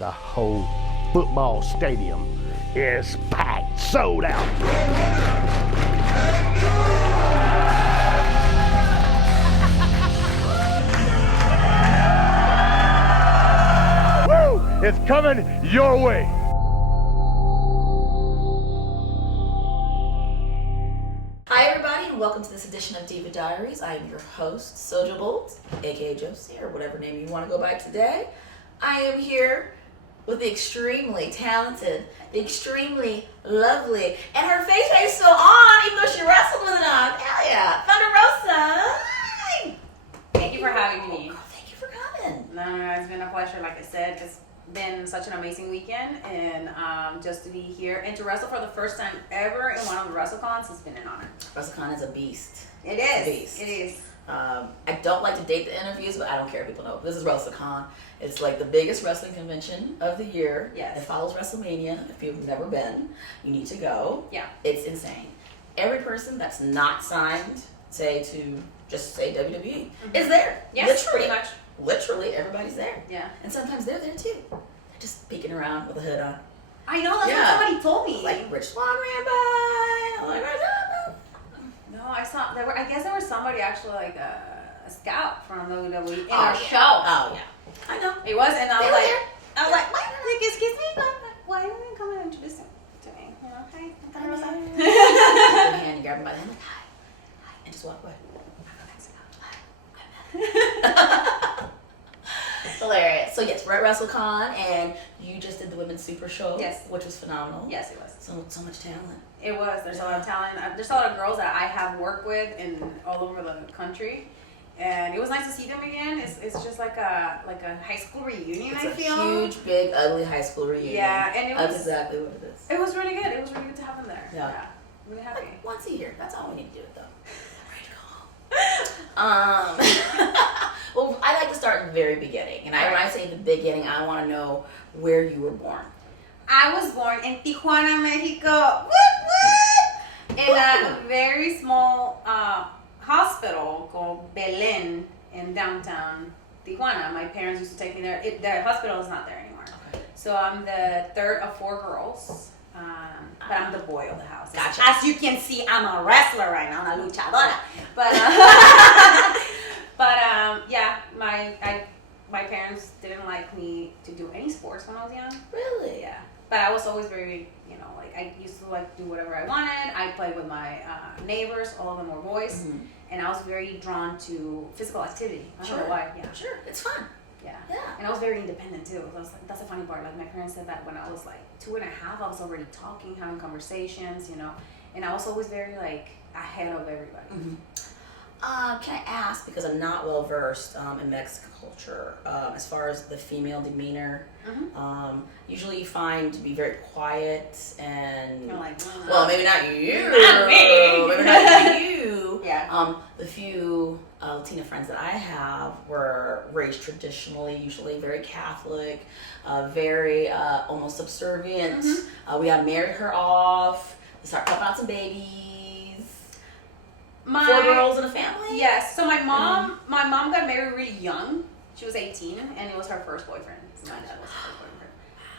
The whole football stadium is packed, sold out. Woo! It's coming your way. Hi everybody and welcome to this edition of Diva Diaries. I am your host, Sojo, aka Josie, or whatever name you want to go by today. I am here with the extremely talented, the extremely lovely, and her face is still on even though she wrestled with it on. Hell yeah. Thunder Rosa. Hi. Thank you for having me. Oh, thank you for coming. No, it's been a pleasure. Like I said, it's been such an amazing weekend, and just to be here and to wrestle for the first time ever in one of the WrestleCons has been an honor. WrestleCon is a beast. It It's is. a beast. It is. I don't like to date the interviews, but I don't care if people know. This is WrestleCon. It's like the biggest wrestling convention of the year. Yes. It follows WrestleMania. If you've never been, you need to go. Yeah. It's insane. Every person that's not signed, say WWE, is there. Yes, Literally. pretty much. Literally, everybody's there. Yeah. And sometimes they're there too. They're just peeking around with a hood on. I know, that's Yeah. what somebody told me. Like Rich Swann ran by. I'm like, no, I saw, I guess there was somebody actually like a scout from WWE in Oh, our yeah. show. Oh, yeah. I know. It was, and I They was were like, there. what? Excuse me? Why didn't you come and introduce him to me? You know, hi, I'm Thunder Rosa. Your hand, you grab him by the hand, like, hi, and just walk away. Hilarious. So yes, we're at WrestleCon, and you just did the Women's Super Show, Yes. which was phenomenal. Yes, it was. So much talent. It was. There's a lot of talent. There's a lot of girls that I have worked with in all over the country, and it was nice to see them again. It's just like a high school reunion. It's I a feel huge, big, ugly high school reunion. Yeah, and it That's was exactly what it is. It was really good. It was really good to have them there. Yeah. Really happy. Like, once a year. That's all we need to do it though. Ready to go home. Well, I like to start at the very beginning, and when I say the beginning, I want to know where you were born. I was born in Tijuana, Mexico. Woo, woo! In a very small hospital called Belén in downtown Tijuana. My parents used to take me there. The hospital is not there anymore. Okay. So I'm the third of four girls, but I'm the boy of the house. Gotcha. As you can see, I'm a wrestler right now, una luchadora. But yeah, my parents didn't like me to do any sports when I was young. Really? Yeah. But I was always very, like I used to like do whatever I wanted. I played with my neighbors, all of them were boys, Mm-hmm. and I was very drawn to physical activity. I don't know why. Yeah. Sure. It's fun. Yeah. Yeah. And I was very independent too. I was like, that's the funny part. Like my parents said that when I was like 2.5, I was already talking, having conversations, and I was always very like ahead of everybody. Mm-hmm. Can I ask, because I'm not well versed in Mexican culture, as far as the female demeanor, usually you find to be very quiet and You're like, well, maybe not you, Not me. maybe not you. Yeah. The few Latina friends that I have were raised traditionally, usually very Catholic, very almost subservient. We got married her off. We started popping out some babies. 4 girls in a family? Yes. So my mom got married really young. She was 18, and it was her first boyfriend. My dad was her first boyfriend.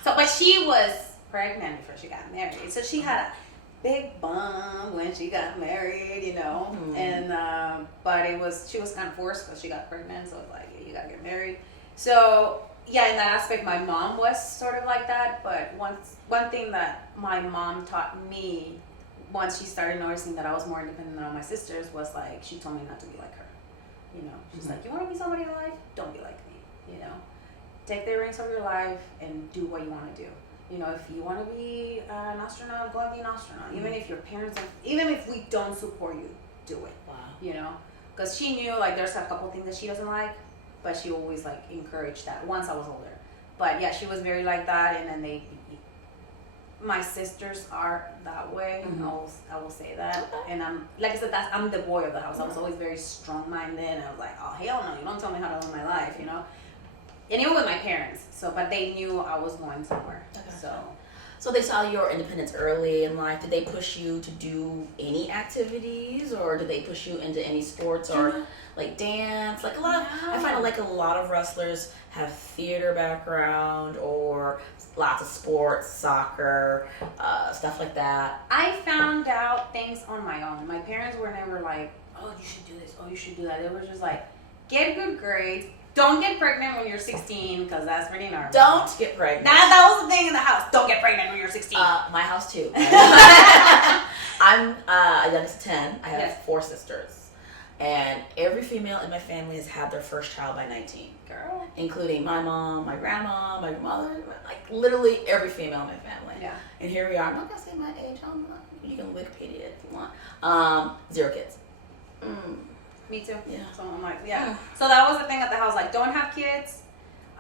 So, but she was pregnant before she got married. So she had a big bum when she got married, And but she was kind of forced because she got pregnant. So it's like, yeah, you gotta get married. So yeah, in that aspect, my mom was sort of like that. But one thing that my mom taught me, once she started noticing that I was more independent than all my sisters, was like, she told me not to be like her. She's like, you want to be somebody in life? Don't be like me. Take the reins of your life and do what you want to do. If you want to be an astronaut, go and be an astronaut. Even if your parents, even if we don't support you, do it. Wow. Because she knew like there's a couple things that she doesn't like, but she always like encouraged that once I was older. But yeah, she was very like that, and then my sisters are that way. I will say that. Okay. And I'm like I said, I'm the boy of the house. I was always very strong-minded, and I was like, oh hell no, you don't tell me how to live my life, And even with my parents. But they knew I was going somewhere. Okay. So they saw your independence early in life. Did they push you to do any activities, or did they push you into any sports or like dance? Like I find like a lot of wrestlers have theater background or lots of sports, soccer, stuff like that. I found out things on my own. My parents were never like, oh, you should do this, oh, you should do that. They were just like, get good grades. Don't get pregnant when you're 16, because that's pretty normal. Don't get pregnant. That was the thing in the house. Don't get pregnant when you're 16. My house too. I'm a youngest of 10. I have 4 sisters. And every female in my family has had their first child by 19. Girl. Including my mom, my grandma, my mother, like literally every female in my family. Yeah. And here we are. I'm not going to say my age. You can Wikipedia if you want. 0 kids. Me too. Yeah. So I'm like, yeah. So that was the thing at the house. Like, don't have kids,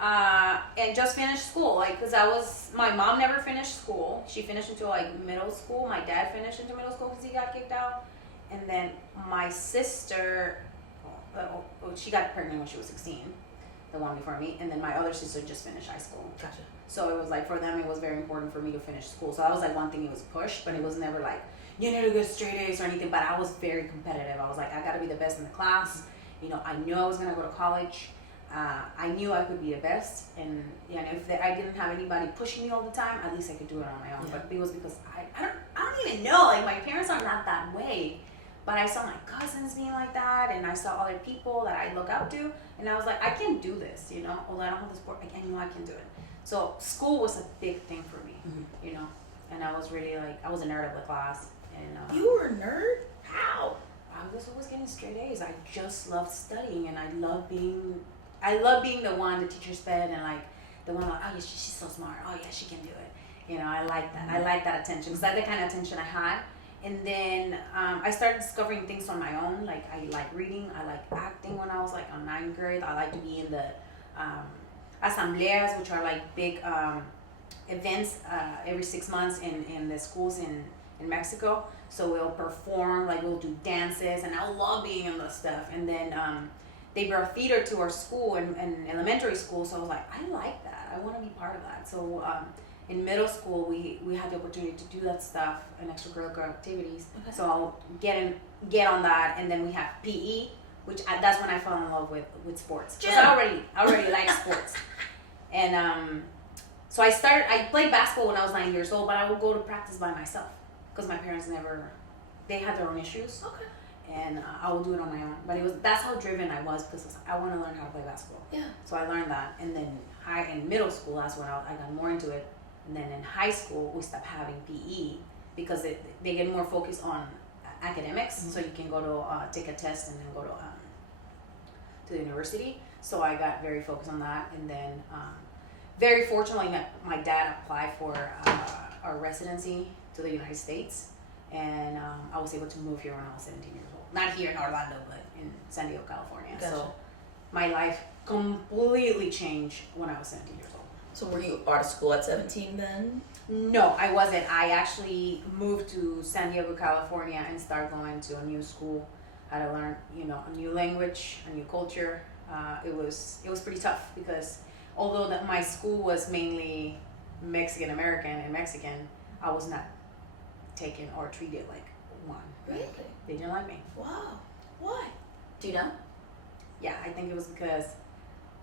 and just finish school. Like, because my mom never finished school. She finished until like middle school. My dad finished into middle school because he got kicked out. And then my sister, she got pregnant when she was 16, the one before me. And then my other sister just finished high school. Gotcha. So it was like, for them, it was very important for me to finish school. So that was like one thing it was pushed, but it was never like, you need to get straight A's or anything. But I was very competitive. I was like, I got to be the best in the class. You know, I knew I was going to go to college. I knew I could be the best. And if I didn't have anybody pushing me all the time, at least I could do it on my own. Yeah. But it was because I don't even know. Like, my parents are not that way. But I saw my cousins being like that, and I saw other people that I look up to, and I was like, I can do this, you know. Although I don't have the sport, I know I can do it. So school was a big thing for me, you know. And I was really like, I was a nerd of the class. And you were a nerd? How? I was always getting straight A's. I just loved studying, and I love being the one the teachers fed, and like the one like, oh yeah, she's so smart. Oh yeah, she can do it. You know, I like that. I like that attention, because that's the kind of attention I had. And then I started discovering things on my own. Like, I like reading. I like acting when I was like on 9th grade. I like to be in the asambleas, which are like big events every 6 months in the schools in Mexico. So we'll perform, like we'll do dances, and I love being in this stuff. And then they brought theater to our school in elementary school. So I was like, I like that. I want to be part of that. So in middle school, we had the opportunity to do that stuff in extracurricular activities. Okay. So I'll get on that, and then we have PE, which that's when I fell in love with sports. Because I already like sports, and so I played basketball when I was 9 years old, but I would go to practice by myself because my parents they had their own issues. Okay. And I would do it on my own, but that's how driven I was, because I want to learn how to play basketball. Yeah. So I learned that, and then in middle school, that's when I got more into it. And then in high school, we stopped having PE because they get more focused on academics. So you can go to take a test and then go to the university. So I got very focused on that. And then very fortunately, my dad applied for our residency to the United States. And I was able to move here when I was 17 years old. Not here in Orlando, but in San Diego, California. Gotcha. So my life completely changed when I was 17 years old. So were you out of school at 17 then? No, I wasn't. I actually moved to San Diego, California, and started going to a new school. Had to learn, a new language, a new culture. It was pretty tough, because although my school was mainly Mexican American and Mexican, I was not taken or treated like one. Really? They didn't like me. Wow. Why? Do you know? Yeah, I think it was because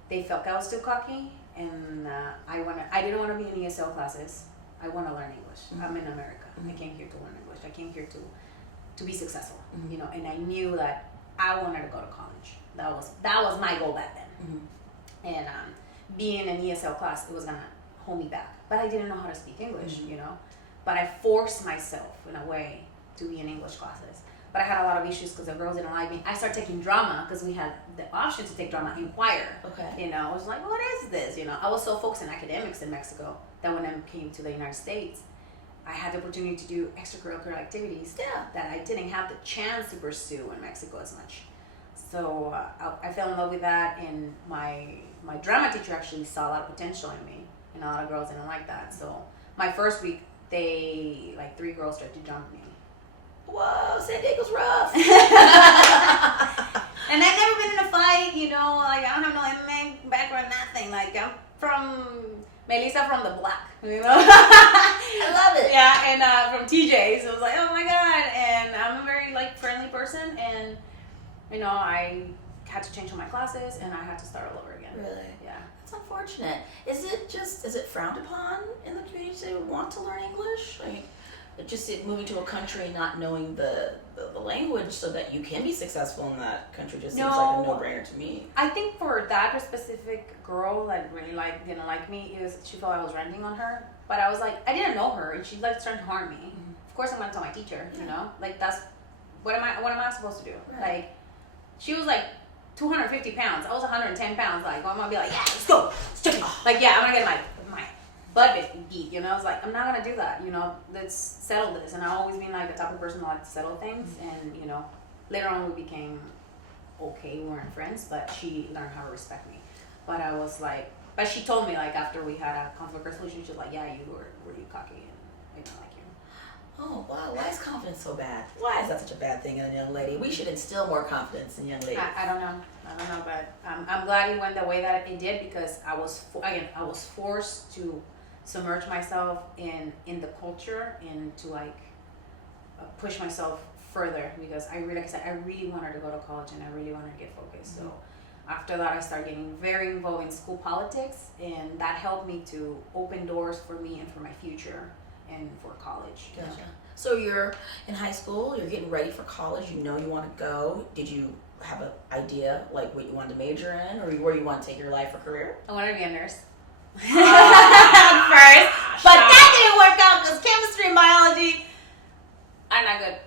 they felt I was too cocky, and I didn't want to be in ESL classes. I want to learn English. Mm-hmm. I'm in America. Mm-hmm. I came here to learn English. I came here to be successful. Mm-hmm. And I knew that I wanted to go to college. That was my goal back then. Mm-hmm. And being in an ESL class, it was gonna hold me back. But I didn't know how to speak English. Mm-hmm. But I forced myself in a way to be in English classes. But I had a lot of issues because the girls didn't like me. I started taking drama because we had the option to take drama in choir. Okay. I was like, what is this? I was so focused in academics in Mexico that when I came to the United States, I had the opportunity to do extracurricular activities that I didn't have the chance to pursue in Mexico as much. So I fell in love with that, and my drama teacher actually saw a lot of potential in me, and a lot of girls didn't like that. So my first week, 3 girls tried to jump me. Whoa, San Diego's rough. And I've never been in a fight, like I don't have no MMA background, nothing. Like, I'm from Melissa from the block, I love it. Yeah, and from TJ, so it was like, oh my God. And I'm a very friendly person, and I had to change all my classes, and I had to start all over again. Really? Yeah. That's unfortunate. Is it frowned upon in the community to want to learn English? Like, just moving to a country not knowing the language so that you can be successful in that country just seems like a no-brainer to me. I think for that specific girl that really didn't like me, she felt I was renting on her. But I was like, I didn't know her, and she like started to harm me. Mm-hmm. Of course, I'm gonna tell my teacher. You know, like that's what am I supposed to do? Right. Like, she was like 250 pounds. I was 110 pounds. Like, I'm gonna be like, yeah, let's go. Like, yeah, I'm gonna get my butt beat. You know, it's like I'm not gonna do that. You know, let's settle this. And I've always been like the type of person that likes to settle things. Mm-hmm. And you know, later on we became okay. We weren't friends, but she learned how to respect me. But I was like, but she told me like after we had a conflict resolution, she was like, yeah, you were you cocky and I don't like you. Oh, wow. Why is confidence so bad? Why is that such a bad thing in a young lady? We should instill more confidence in young ladies. I don't know, but I'm glad it went the way that it did because I was forced to submerge myself in the culture and to like push myself further because I really wanted to go to college and I really wanted to get focused. Mm-hmm. So after that, I started getting very involved in school politics, and that helped me to open doors for me and for my future and for college. Gotcha. So you're in high school, you're getting ready for college, you know you want to go. Did you have an idea like what you wanted to major in or where you want to take your life or career? I wanted to be a nurse. First, but that didn't work out because chemistry and biology are not good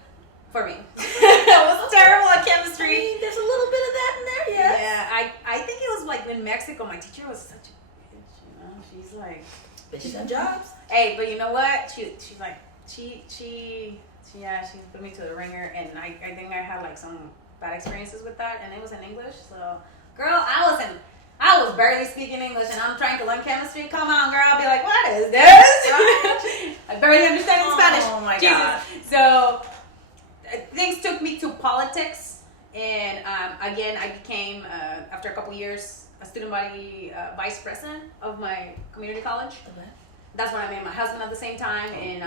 for me. I was terrible at chemistry. I mean, there's a little bit of that in there, yes. Yeah, I think it was like in Mexico, my teacher was such a bitch, you know. She's like, bitches have jobs. Hey, but you know what? She's like, she put me to the ringer, and I think I had like some bad experiences with that, and it was in English. So, girl, I was barely speaking English, and I'm trying to learn chemistry. Come on, girl. I'll be like, what is this? I barely understand Spanish. Oh my Jesus. God. So things took me to politics, and again, I became after a couple years a student body vice president of my community college. Okay. That's when I met my husband at the same time, and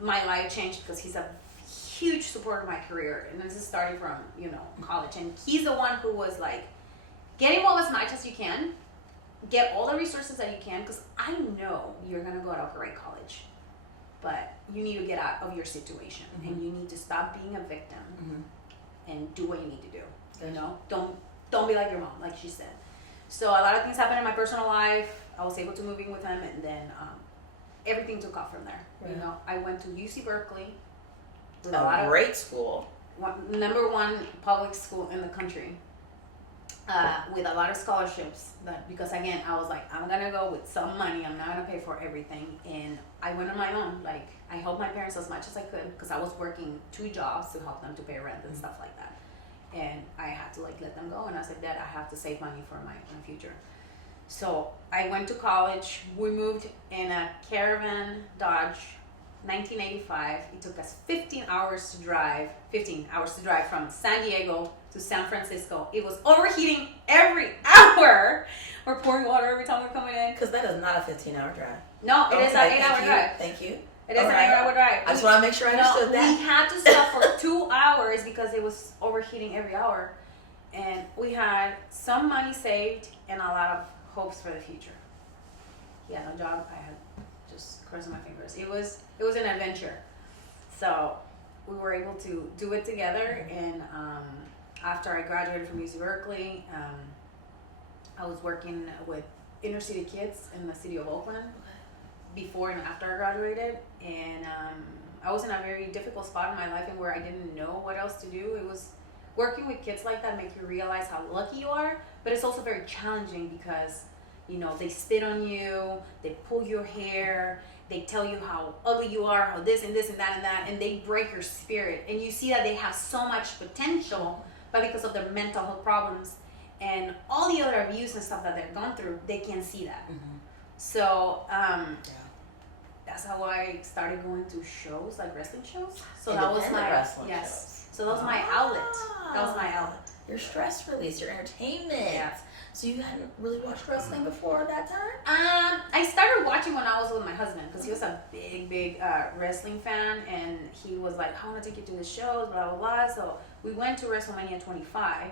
my life changed because he's a huge supporter of my career, and this is starting from college, and he's the one who was like, get involved as much as you can, get all the resources that you can, because I know you're gonna go to a great college, but you need to get out of your situation, mm-hmm. and you need to stop being a victim, mm-hmm. and do what you need to do. You know, don't be like your mom, like she said. So a lot of things happened in my personal life. I was able to move in with him, and then everything took off from there. Right. You know, I went to UC Berkeley. With a great school. Number one public school in the country. With a lot of scholarships, because again, I was like, I'm gonna go with some money. I'm not gonna pay for everything, and I went on my own. Like, I helped my parents as much as I could because I was working 2 jobs to help them to pay rent and stuff like that. And I had to like let them go, and I said, Dad, I have to save money for my future. So I went to college. We moved in a Caravan Dodge, 1985. It took us 15 hours to drive from San Diego to San Francisco. It was overheating every hour. We're pouring water every time we're coming in. Because that is not a 15-hour drive. No, it is an 8-hour drive. Thank you. It is an 8-hour drive. I just want to make sure I understood that. We had to stop for 2 hours because it was overheating every hour. And we had some money saved and a lot of hopes for the future. He had no job. I had just crossing my fingers. It was an adventure. So we were able to do it together, and after I graduated from UC Berkeley, I was working with inner city kids in the city of Oakland before and after I graduated, and I was in a very difficult spot in my life and where I didn't know what else to do. It was working with kids like that make you realize how lucky you are, but it's also very challenging because they spit on you, they pull your hair, they tell you how ugly you are, how this and this and that, and they break your spirit. And you see that they have so much potential, but because of their mental health problems and all the other abuse and stuff that they've gone through, they can't see that. Mm-hmm. So that's how I started going to shows, like wrestling shows. So that was my wrestling shows. So that was my outlet. That was my outlet. Your stress release, your entertainment. Yeah. So you hadn't really watched wrestling before that time? I started watching when I was with my husband because he was a big wrestling fan, and he was like, I want to take you to the shows, blah, blah, blah. So we went to WrestleMania 25,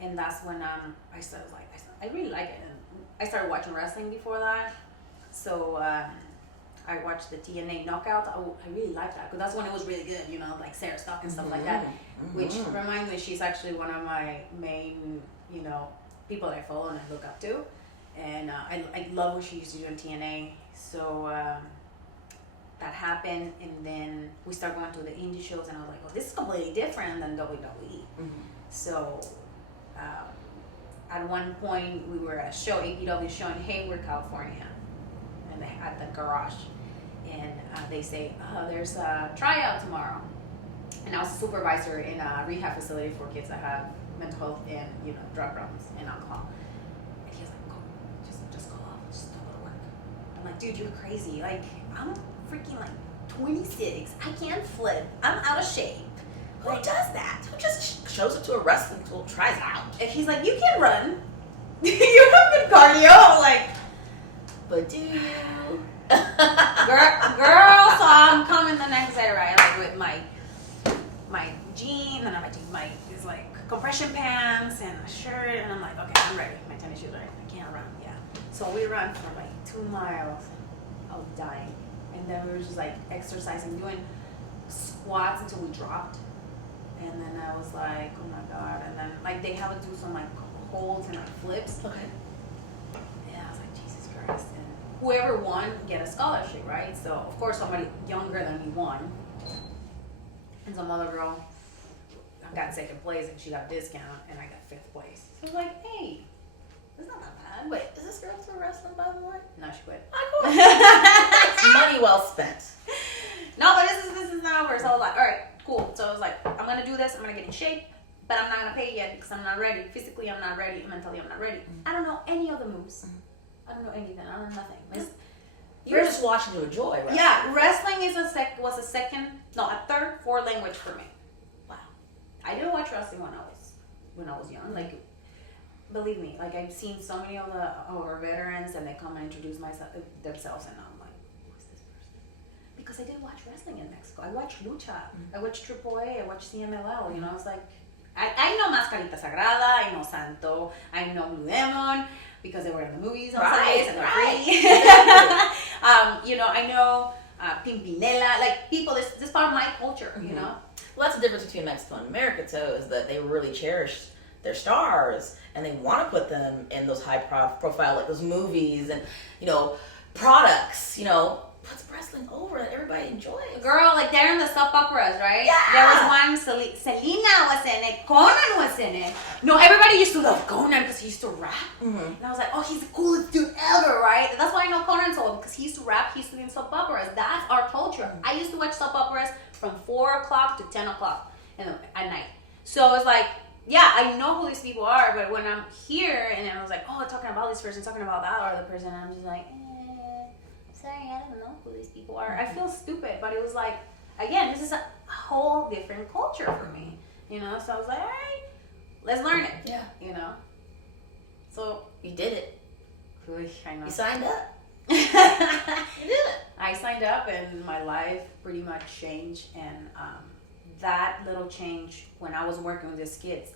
and that's when I started like I really like it, and I started watching wrestling before that. So I watched the TNA Knockout. I really like that because that's when it was really good, like Sarah Stock and stuff like that. Which reminds me, she's actually one of my main, people that I follow and I look up to. And I love what she used to do in TNA. So that happened, and then we started going to the indie shows, and I was like, well, this is completely different than WWE. So at one point, we were at a show, APW show in Hayward, California, and at the garage. And they say, there's a tryout tomorrow. And I was a supervisor in a rehab facility for kids that have mental health and, drug problems and alcohol. And he was like, go, just call off, just don't go to work. I'm like, dude, you're crazy. Like, I'm freaking like 26. I can't flip. I'm out of shape. Who does that? Who just shows up to a wrestling school, tries out? And he's like, you can run. You have good cardio. I'm like, but do you? Girl, so I'm coming the next day, right? Like with my jeans and these like compression pants and a shirt, and I'm like, okay, I'm ready. My tennis shoes are ready. I can't run. Yeah. So we run for like 2 miles. I was dying, and then we were just like exercising, doing squats until we dropped. And then I was like, oh my god. And then like they have to do some like holds and like flips. Okay. And I was like, Jesus Christ. And whoever won get a scholarship, right? So of course somebody younger than me won. And some other girl got second place and she got a discount, and I got 5th place. So I was like, hey, that's not that bad. Wait, is this girl still wrestling, by the way? No, she quit. It's money well spent. No, but this is not over. So I was like, all right, cool. So I was like, I'm gonna do this. I'm gonna get in shape, but I'm not gonna pay yet because I'm not ready. Physically, I'm not ready. Mentally, I'm not ready. I don't know any of the moves. I don't know anything. I don't know nothing. You were just watching to enjoy, right? Yeah, wrestling was a third, 4th language for me. Wow. I didn't watch wrestling when I was young. Like, believe me, like I've seen so many of our veterans, and they come and introduce themselves, and I'm like, who's this person? Because I didn't watch wrestling in Mexico. I watched lucha. I watched AAA. I watched CMLL. It's like I know Mascarita Sagrada. I know Santo. I know Blue Demon. Because they were in the movies on Sundays and they're free. I know Pimpinela, like people, this is part of my culture, Well, that's the difference between Mexico and America, too, is that they really cherish their stars, and they want to put them in those high profile, like those movies and, products, puts wrestling over that everybody enjoys. Girl, like they're in the soap operas, right? Yeah. There was one, Selena was in it, Conan was in it. No, everybody used to love Conan because he used to rap. And I was like, oh, he's the coolest dude ever, right? That's why I know Conan so well, because he used to rap, he used to be in soap operas. That's our culture. I used to watch soap operas from 4 o'clock to 10 o'clock at night. So it's like, yeah, I know who these people are, but when I'm here and I was like, oh, talking about this person, talking about that other person, I'm just like, sorry, I don't know who these people are. I feel stupid, but it was like, again, this is a whole different culture for me, So I was like, all right, let's learn it. Yeah. So you did it. I know. You signed up. You did it. I signed up, and my life pretty much changed. And that little change, when I was working with these kids,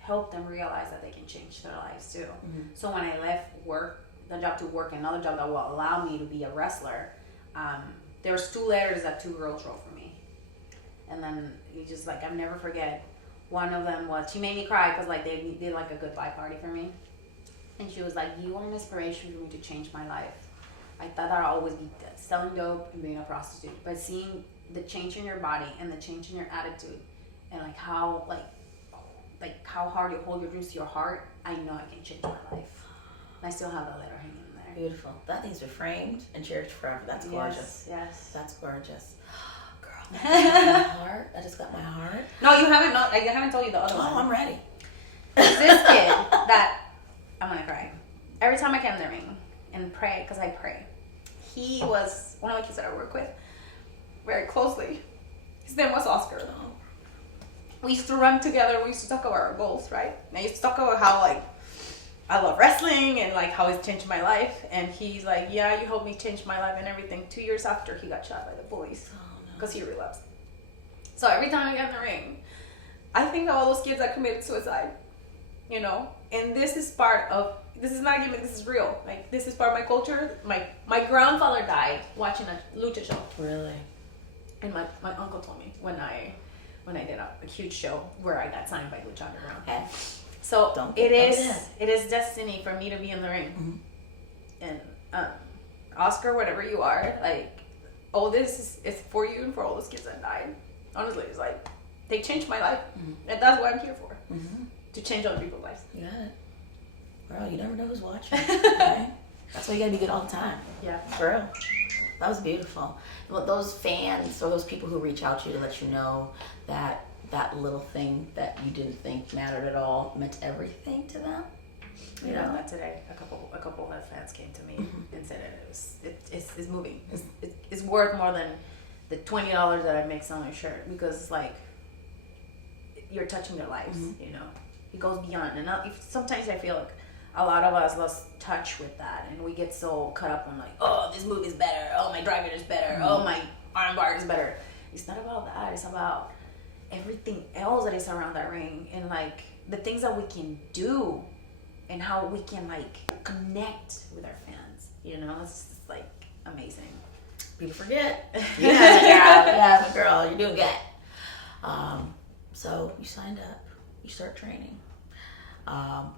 helped them realize that they can change their lives too. So when I left the job to work another job that will allow me to be a wrestler, there was 2 letters that 2 girls wrote for me, and then you just like, I'll never forget. One of them was, she made me cry because like they did like a goodbye party for me, and she was like, you are an inspiration for me to change my life. I thought that I'd always be selling dope and being a prostitute, but seeing the change in your body and the change in your attitude, and like how how hard you hold your dreams to your heart, I know I can change my life. I still have that letter hanging in there. Beautiful. That needs to be framed and cherished forever. That's gorgeous. Yes. That's gorgeous. Girl, that just got my heart. That just got my heart. No, you haven't. No, I haven't told you the other one. Oh, I'm ready. This kid that, I'm gonna cry. Every time I get in the ring and pray, because I pray, he was one of the kids that I work with very closely. His name was Oscar. We used to run together. We used to talk about our goals, right? And I used to talk about how like I love wrestling and like how it's changed my life. And he's like, yeah, you helped me change my life and everything. 2 years after he got shot by the police because he relapsed. So every time I get in the ring, I think of all those kids that committed suicide. you know, and this is not gimmick, this is real. Like, this is part of my culture. My grandfather died watching a lucha show. Really? And my uncle told me when I did a huge show where I got signed by Lucha Underground. Okay. So it is destiny for me to be in the ring. And Oscar, whatever you are, like, all this is for you and for all those kids that died. Honestly, it's like, they changed my life. And that's what I'm here for. To change other people's lives. You got it. Bro, you never know who's watching. Okay? That's why you gotta be good all the time. Yeah. For real. That was beautiful. Well, those fans or those people who reach out to you to let you know that that little thing that you didn't think mattered at all meant everything to them. You know, that today a couple of fans came to me and said it's moving. It's worth more than the $20 that I make selling a shirt, because it's like you're touching their lives. You know, it goes beyond. And sometimes I feel like a lot of us lost touch with that, and we get so caught up on like, oh, this movie is better, oh, my driver is better, oh, my armbar is better. It's not about that. It's about everything else that is around that ring, and like the things that we can do and how we can like connect with our fans. You know, it's just, like, amazing. People forget. Yeah, girl, you're doing good. So you signed up, you start training.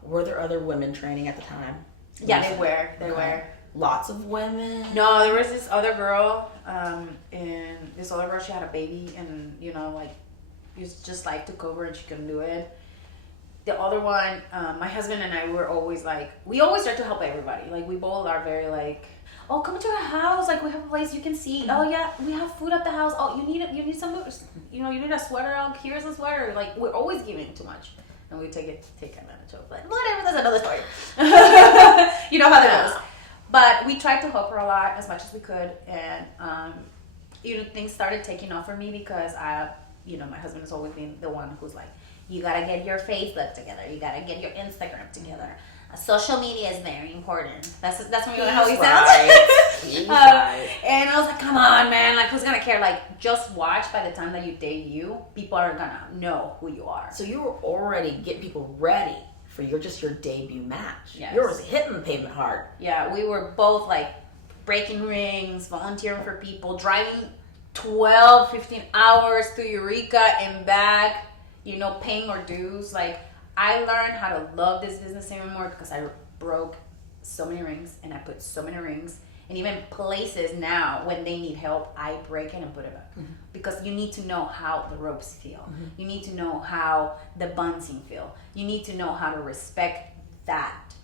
Were there other women training at the time? Yeah, they were. Lots of women? No, there was this other girl, and this other girl, she had a baby, and, you know, like, just life took over and she couldn't do it. The other one, my husband and I were always like, we always try to help everybody. Like, we both are very like, oh, come to our house. Like, we have a place you can see. Oh, yeah, we have food at the house. Oh, you need some, you know, you need a sweater. Oh, here's a sweater. Like, we're always giving too much. And we take advantage of it. But whatever, that's another story. You know how that goes. But we tried to help her a lot, as much as we could. And, you know, things started taking off for me because my husband has always been the one who's like, you gotta get your Facebook together. You gotta get your Instagram together. Social media is very important. That's when you know how he sounds. Right. And I was like, come on, man. Like, who's gonna care? Like, just watch. By the time that you debut, people are gonna know who you are. So you were already getting people ready for your debut match. Yes. You were hitting the pavement hard. Yeah, we were both like breaking rings, volunteering for people, driving 12, 15 hours to Eureka and back, you know, paying our dues. Like, I learned how to love this business even more because I broke so many rings and I put so many rings. And even places now, when they need help, I break it and put it back. Because you need to know how the ropes feel. You need to know how the bouncing feel. You need to know how to respect that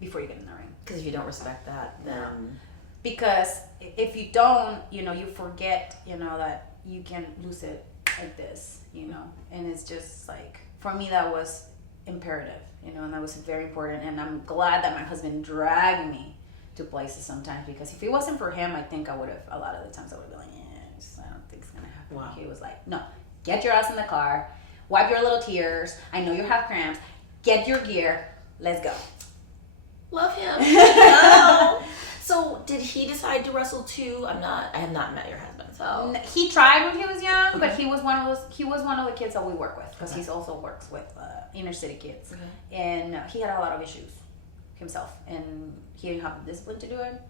before you get in the ring. Because if you don't respect that, then... Because if you don't, you know, you forget, you know, that you can lose it like this, you know. And it's just like, for me, that was imperative, you know, and that was very important. And I'm glad that my husband dragged me to places sometimes, because if it wasn't for him, I think I would have, a lot of the times I would have been like, I don't think it's going to happen. Wow. He was like, no, get your ass in the car, wipe your little tears. I know you have cramps. Get your gear. Let's go. Love him. Oh. So did he decide to wrestle too? I have not met your husband, so. He tried when he was young, but he was one of the kids that we work with, because he also works with inner city kids. And he had a lot of issues himself, and he didn't have the discipline to do it,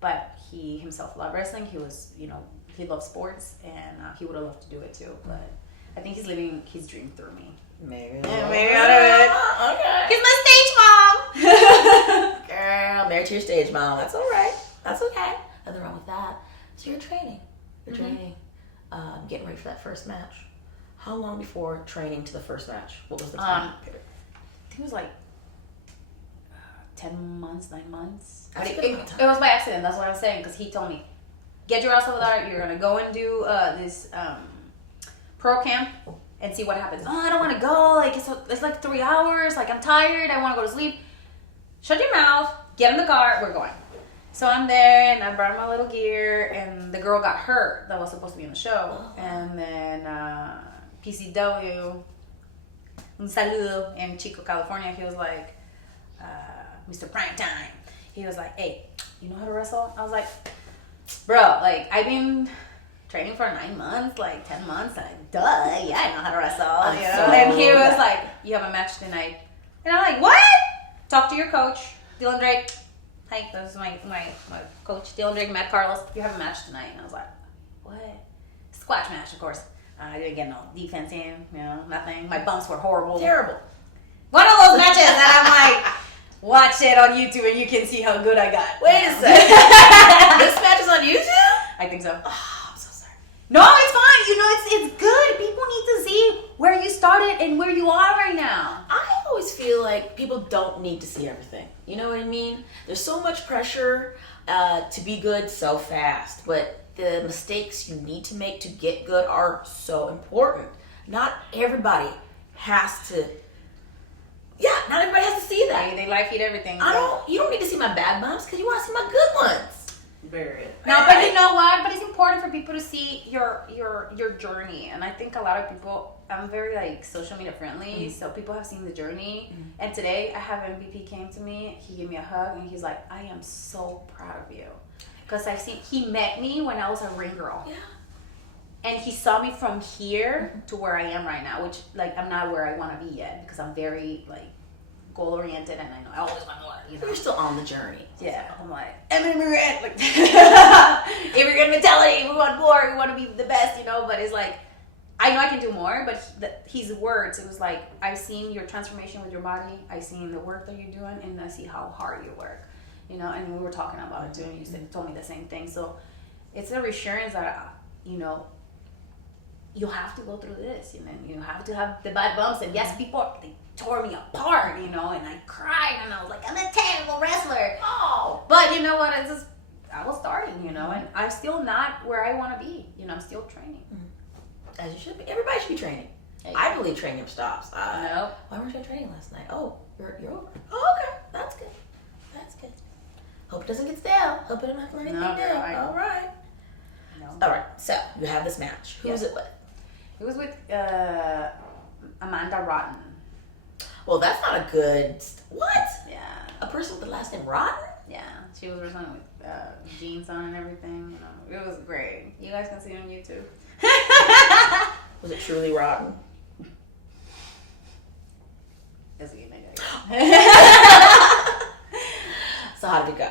but he himself loved wrestling. He was, you know, he loved sports, and he would have loved to do it too, but I think he's living his dream through me. Maybe. Yeah, maybe out of it. Okay. He's my stage mom. Girl, married to your stage mom. That's all right. That's okay. Nothing wrong with that. So you're training. You're training. Getting ready for that first match. How long before training to the first match? What was the time period? I think it was like 10 months, 9 months. That's But a good amount of time. it was by accident. That's what I'm saying, because he told me, get your ass over there. You're gonna go and do this pro camp and see what happens. Oh, I don't want to go. Like, it's like 3 hours. Like, I'm tired. I want to go to sleep. Shut your mouth. Get in the car. We're going. So I'm there, and I brought my little gear, and the girl got hurt that was supposed to be in the show. And then PCW, un saludo, in Chico, California, he was like, Mr. Primetime. He was like, hey, you know how to wrestle? I was like, bro, like, I've been training for 9 months, like 10 months. Like, duh, yeah, I know how to wrestle. You know? And he was like, you have a match tonight. And I'm like, what? Talk to your coach, Dylan Drake. Hey, this is my coach, Dylan Drake, Matt Carlos. You have a match tonight. And I was like, what? Squash match, of course. I didn't get no defense in, nothing. My bumps were horrible. Terrible. One of those matches that I'm like, watch it on YouTube and you can see how good I got. Wait a second. This match is on YouTube? I think so. Oh, I'm so sorry. No, it's fine. It's good. People need to see where you started and where you are right now. I always feel like people don't need to see everything. You know what I mean? There's so much pressure to be good so fast, but the mistakes you need to make to get good are so important. Not everybody has to. Yeah, not everybody has to see that. They life eat everything. You don't need to see my bad bumps because you want to see my good ones. Very. No, but you know what? But it's important for people to see your journey, and I think a lot of people. I'm very like social media friendly, so people have seen the journey. And today, I have MVP came to me. He gave me a hug, and he's like, "I am so proud of you," because he met me when I was a ring girl. Yeah. And he saw me from here to where I am right now, which like I'm not where I want to be yet because I'm very like goal oriented, and I know I always want more. You're still on the journey. Yeah, I'm like immigrant, like immigrant mentality. We want more. We want to be the best, But it's like I know I can do more, but his words, it was like I've seen your transformation with your body. I've seen the work that you're doing, and I see how hard you work. And we were talking about it too, and you told me the same thing. So it's a reassurance that you have to go through this, and then you have to have the bad bumps. And yes, they tore me apart, and I cried, and I was like, I'm a terrible wrestler. Oh, but you know what? I was starting, and I'm still not where I want to be. I'm still training. As you should be. Everybody should be training. I believe training never stops. No. Why weren't you training last night? Oh, you're over. Oh, okay. That's good. That's good. Hope it doesn't get stale. Hope it don't have to learn anything new. All right. No. All right. So you have this match. Who was it with? It was with Amanda Rotten. Well, that's not a good. What? Yeah. A person with the last name Rotten? Yeah. She was wrestling with jeans on and everything. It was great. You guys can see it on YouTube. Was it truly rotten? That's a good idea. So how did it go?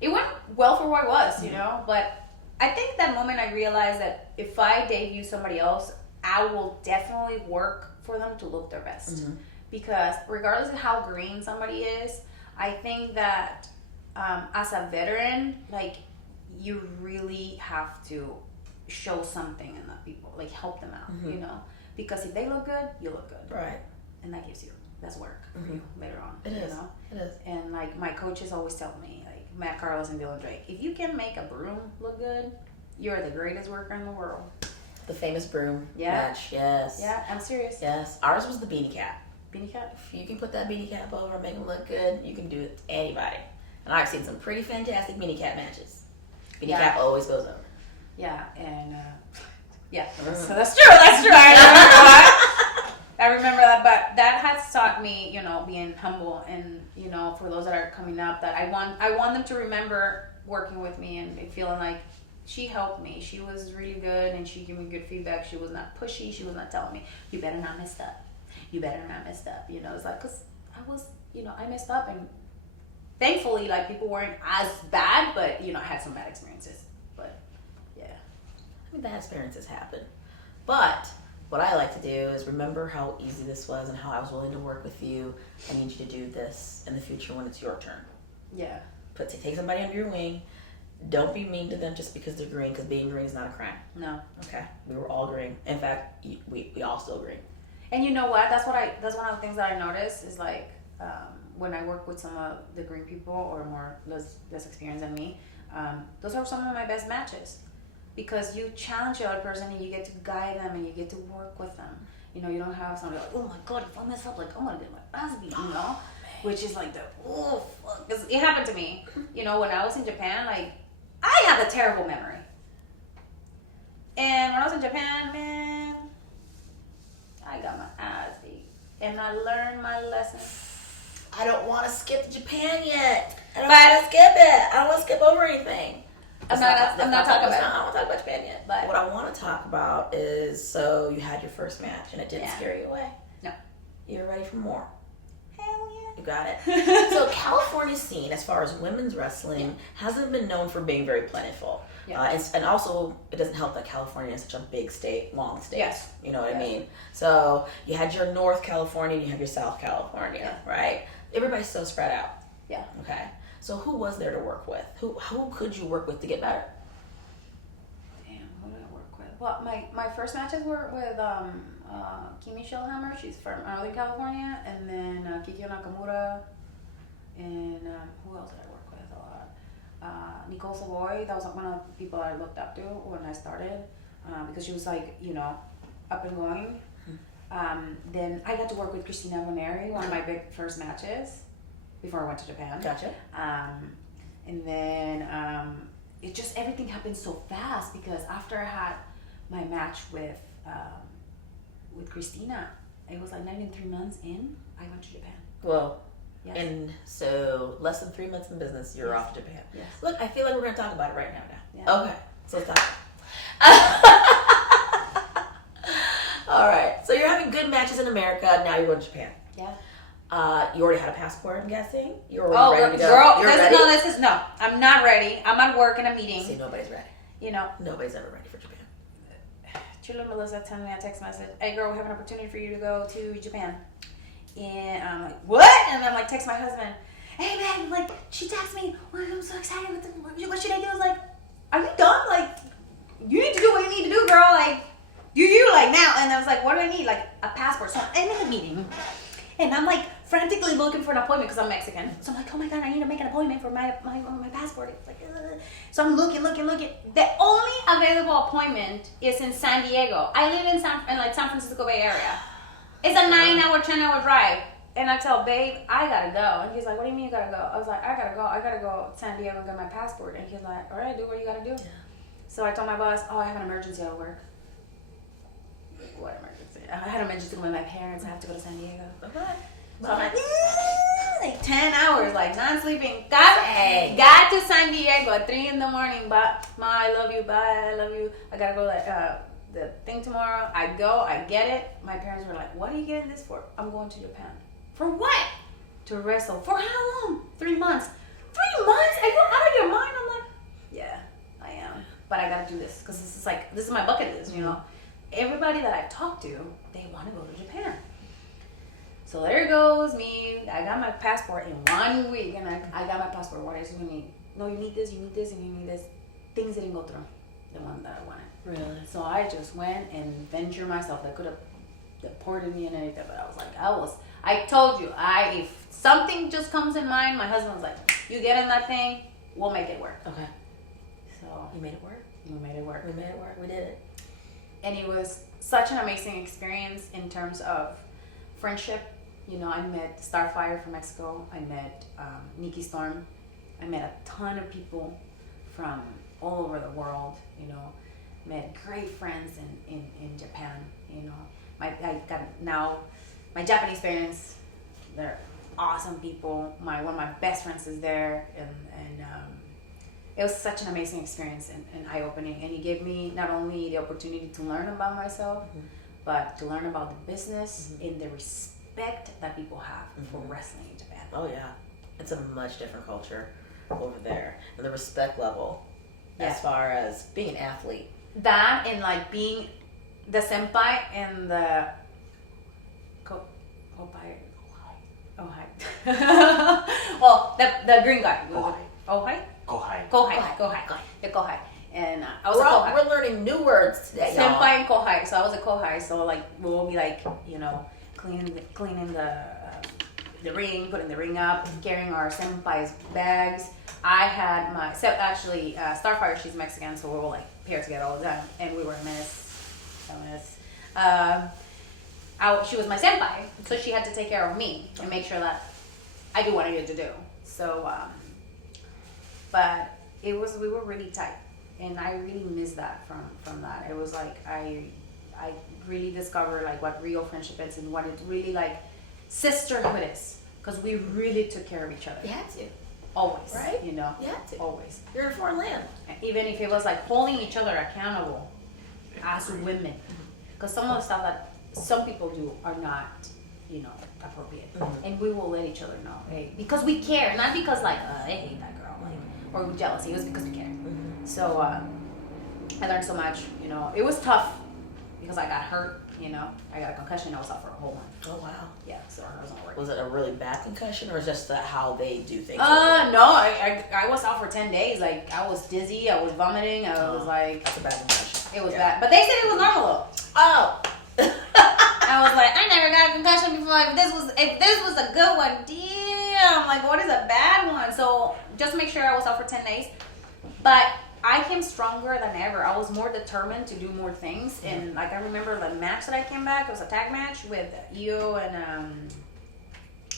It went well for what it was, but I think that moment I realized that if I debut somebody else, I will definitely work for them to look their best. Mm-hmm. Because regardless of how green somebody is, I think that as a veteran, like you really have to show something in the people, like help them out, because if they look good, you look good, right? And that's work for you later on. It is. It is. And like my coaches always tell me, like Matt Carlos and Dylan Drake, if you can make a broom look good, you're the greatest worker in the world. The famous broom match. Yes. Yeah, I'm serious. Yes. Ours was the beanie cap. Beanie cap? If you can put that beanie cap over and make them look good, you can do it to anybody. And I've seen some pretty fantastic beanie cap matches. Beanie cap always goes over. Yeah, and so that's true. I remember that, but that has taught me, being humble, and for those that are coming up, that I want them to remember working with me and feeling like she helped me. She was really good, and she gave me good feedback. She was not pushy. She was not telling me, you better not mess up. You better not mess up. It's like, because I was, I messed up, and thankfully, like, people weren't as bad, but, I had some bad experiences. But, yeah. I mean, bad experiences happen. But what I like to do is remember how easy this was and how I was willing to work with you. I need you to do this in the future when it's your turn. Yeah. Take somebody under your wing. Don't be mean to them just because they're green, because being green is not a crime. No. Okay. We were all green. In fact, we all still green. And you know what? That's one of the things that I noticed is like when I work with some of the green people or less experienced than me, those are some of my best matches, because you challenge the other person and you get to guide them and you get to work with them. You don't have somebody like, oh my god, if I mess up, like I'm gonna get my ass beat, which is like fuck. 'Cause it happened to me, when I was in Japan, like I have a terrible memory. And when I was in Japan, man, I got my ass beat. And I learned my lesson. I don't want to skip Japan yet. I don't want to skip it. I don't want to skip over anything. I'm not talking about it. I don't want to talk about Japan yet. But what I want to talk about is, so you had your first match and it didn't scare you away. No. You're ready for more. Hell got it. So California's scene, as far as women's wrestling, hasn't been known for being very plentiful. Yeah. And also, it doesn't help that California is such a big state, long state. Yes. You know what I mean? So you had your North California and you have your South California, right? Everybody's so spread out. Yeah. Okay. So who was there to work with? Who could you work with to get better? Damn, who did I work with? Well, my first matches were with Kimi Shellhammer. She's from Northern California, and then Kikyo Nakamura, and who else did I work with a lot? Nicole Savoy. That was one of the people I looked up to when I started, because she was like, you know, up and going. Then I got to work with Christina Boneri, one of my big first matches before I went to Japan. Gotcha. And then it just, everything happened so fast, because after I had my match with Christina, it was like not even 3 months in, I went to Japan. Well, Yes. and so less than 3 months in business, you're off to Japan. Yes. Look, I feel like we're going to talk about it right now. Yeah. Okay, so let's talk. All right, so you're having good matches in America. Now you're going to Japan. Yeah. You already had a passport, I'm guessing? You're already ready to go? Girl, You're ready? no, I'm not ready. I'm at work in a meeting. See, nobody's ready. You know. Nobody's ever ready for Japan. Chula and Melissa sent me a text message. Hey girl, we have an opportunity for you to go to Japan. And I'm like, what? And I'm like, text my husband. Hey man, like, she texted me. Oh, I'm so excited. What should I do? I was like, are you dumb? Like, you need to do what you need to do, girl. Like, you like now. And I was like, what do I need? Like, a passport. So I'm in a meeting. And I'm like frantically looking for an appointment because I'm Mexican. So I'm like, oh my God, I need to make an appointment for my passport. It's like, so I'm looking. The only available appointment is in San Diego. I live in San Francisco Bay Area. It's a 9-hour, 10-hour drive. And I tell babe, I gotta go. And he's like, what do you mean you gotta go? I was like, I gotta go to San Diego and get my passport. And he's like, all right, do what you gotta do. Yeah. So I told my boss, oh, I have an emergency at work. What emergency? I had an emergency with my parents. I have to go to San Diego. Okay. So I'm like 10 hours, like non-sleeping. Got to San Diego at 3 in the morning. But Ma, I love you. Bye, I love you. I gotta go the thing tomorrow. I go, I get it. My parents were like, what are you getting this for? I'm going to Japan. For what? To wrestle. For how long? 3 months. 3 months? Are you out of your mind? I'm like, yeah, I am. But I gotta do this because this is my bucket list, you know. Everybody that I talk to, they want to go to Japan. So there goes me. I got my passport in 1 week, and I got my passport. What else do you need? No, you need this, and you need this. Things didn't go through. The one that I wanted. Really? So I just went and ventured myself. That could have deported me and anything, but I told you, if something just comes in mind, my husband was like, you get in that thing, we'll make it work. Okay. So you made it work? We made it work. We made it work. We did it. And it was such an amazing experience in terms of friendship. You know, I met Starfire from Mexico. I met Nikki Storm. I met a ton of people from all over the world, you know. Met great friends in Japan, you know. My Japanese parents, they're awesome people. One of my best friends is there, and it was such an amazing experience and eye-opening. And it gave me not only the opportunity to learn about myself, but to learn about the business and the respect that people have for wrestling in Japan. Oh yeah, it's a much different culture over there, and the respect level as far as being an athlete. That and like being the senpai and the well, the green guy. Kohai. The kohai. And I was a kohai. We're learning new words today, y'all. Senpai and kohai. So I was a kohai. So like we'll be like, you know, cleaning the ring, putting the ring up, carrying our senpai's bags. I had Starfire, she's Mexican, so we were like paired together all the time, and we were a mess. She was my senpai, so she had to take care of me and make sure that I do what I needed to do. So, but we were really tight, and I really miss that from that. It was like I really discovered like what real friendship is and what it really like sisterhood is, because we really took care of each other. You had to. Always, right? You know, you had to. Always. You're in a foreign land. Even if it was like holding each other accountable as women, because some of the stuff that some people do are not appropriate. And we will let each other know, hey, because we care, not because like I hate that girl, like, or jealousy. It was because we care. So I learned so much. It was tough because I got hurt. I got a concussion. I was out for a whole month. Oh wow. Yeah, so it wasn't working. Was it a really bad concussion, or just how they do things? No, I was out for 10 days. Like, I was dizzy, I was vomiting, I was like... That's a bad concussion. It was bad. But they said it was normal, though. Oh! I was like, I never got a concussion before. If this was a good one, damn. Like, what is a bad one? So, just make sure I was out for 10 days. But I came stronger than ever. I was more determined to do more things. And, like, I remember the match that I came back. It was a tag match with Io and...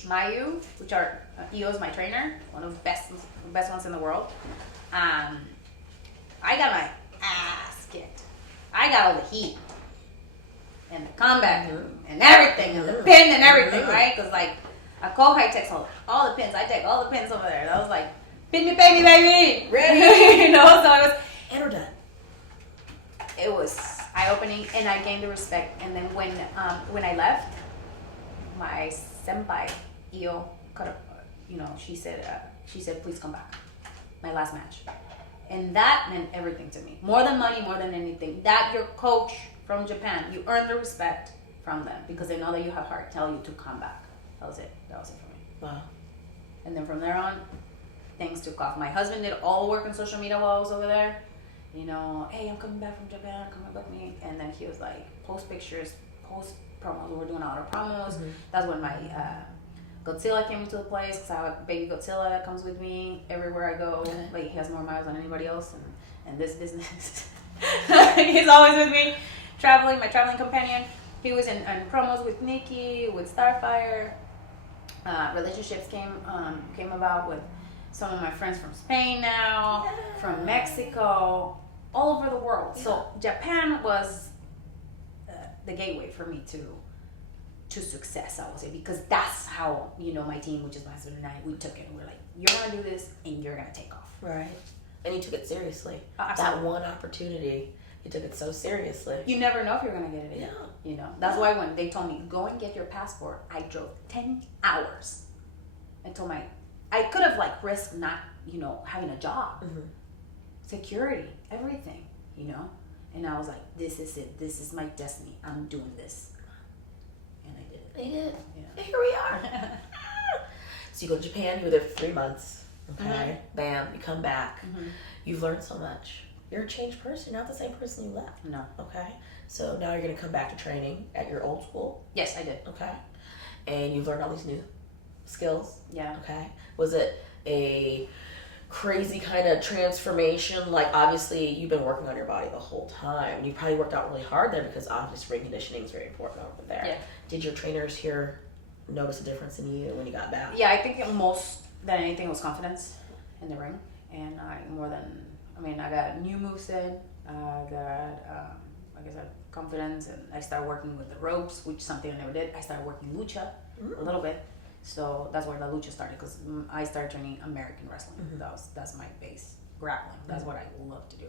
Mayu, which are Io's my trainer, one of the best ones in the world. I got my ass kicked. I got all the heat and the combat and everything and the pin and everything, right? Because like a Kohai takes all the pins. I take all the pins over there. I was like, pin me, baby, baby, ready? So I was. And we're done. It was eye-opening, and I gained the respect. And then when I left, my senpai Io cut up, she said please come back. My last match, and that meant everything to me. More than money, more than anything. That your coach from Japan, you earn the respect from them because they know that you have heart. Tell you to come back. That was it. That was it for me. Wow. And then from there on, things took off. My husband did all the work on social media while I was over there. Hey, I'm coming back from Japan. Come and book me. And then he was like, post pictures, post promos. We were doing a lot of promos. That's when my Godzilla came into the place because I have a baby Godzilla that comes with me everywhere I go. Like, he has more miles than anybody else, and this business, he's always with me, my traveling companion. He was in promos with Nikki, with Starfire. Relationships came about with some of my friends from Spain now, from Mexico, all over the world. Yeah. So Japan was the gateway for me to success, I would say, because that's how, my team, which is my husband and I, we took it. We're like, you're going to do this and you're going to take off. Right. And you took it seriously. Absolutely. That one opportunity, you took it so seriously. You never know if you're going to get it again. That's why when they told me, go and get your passport, I drove 10 hours until I could have risked not, having a job, security, everything, and I was like, this is it. This is my destiny. I'm doing this. And I did it. They did. Yeah. Here we are. So you go to Japan, you were there for 3 months. Okay. Bam, you come back. You've learned so much. You're a changed person. You're not the same person you left. No. Okay. So now you're going to come back to training at your old school. Yes, I did. Okay. And you've learned all these new skills. Yeah. Okay. Was it a crazy kind of transformation? Like, obviously, you've been working on your body the whole time. You probably worked out really hard there because obviously ring conditioning is very important over there. Yeah. Did your trainers here notice a difference in you when you got back? Yeah, I think most than anything was confidence in the ring. And I got a new moveset. I got, like I said, confidence. And I started working with the ropes, which is something I never did. I started working lucha a little bit. So that's where the lucha started, because I started training American wrestling. That's my base, grappling. That's what I love to do.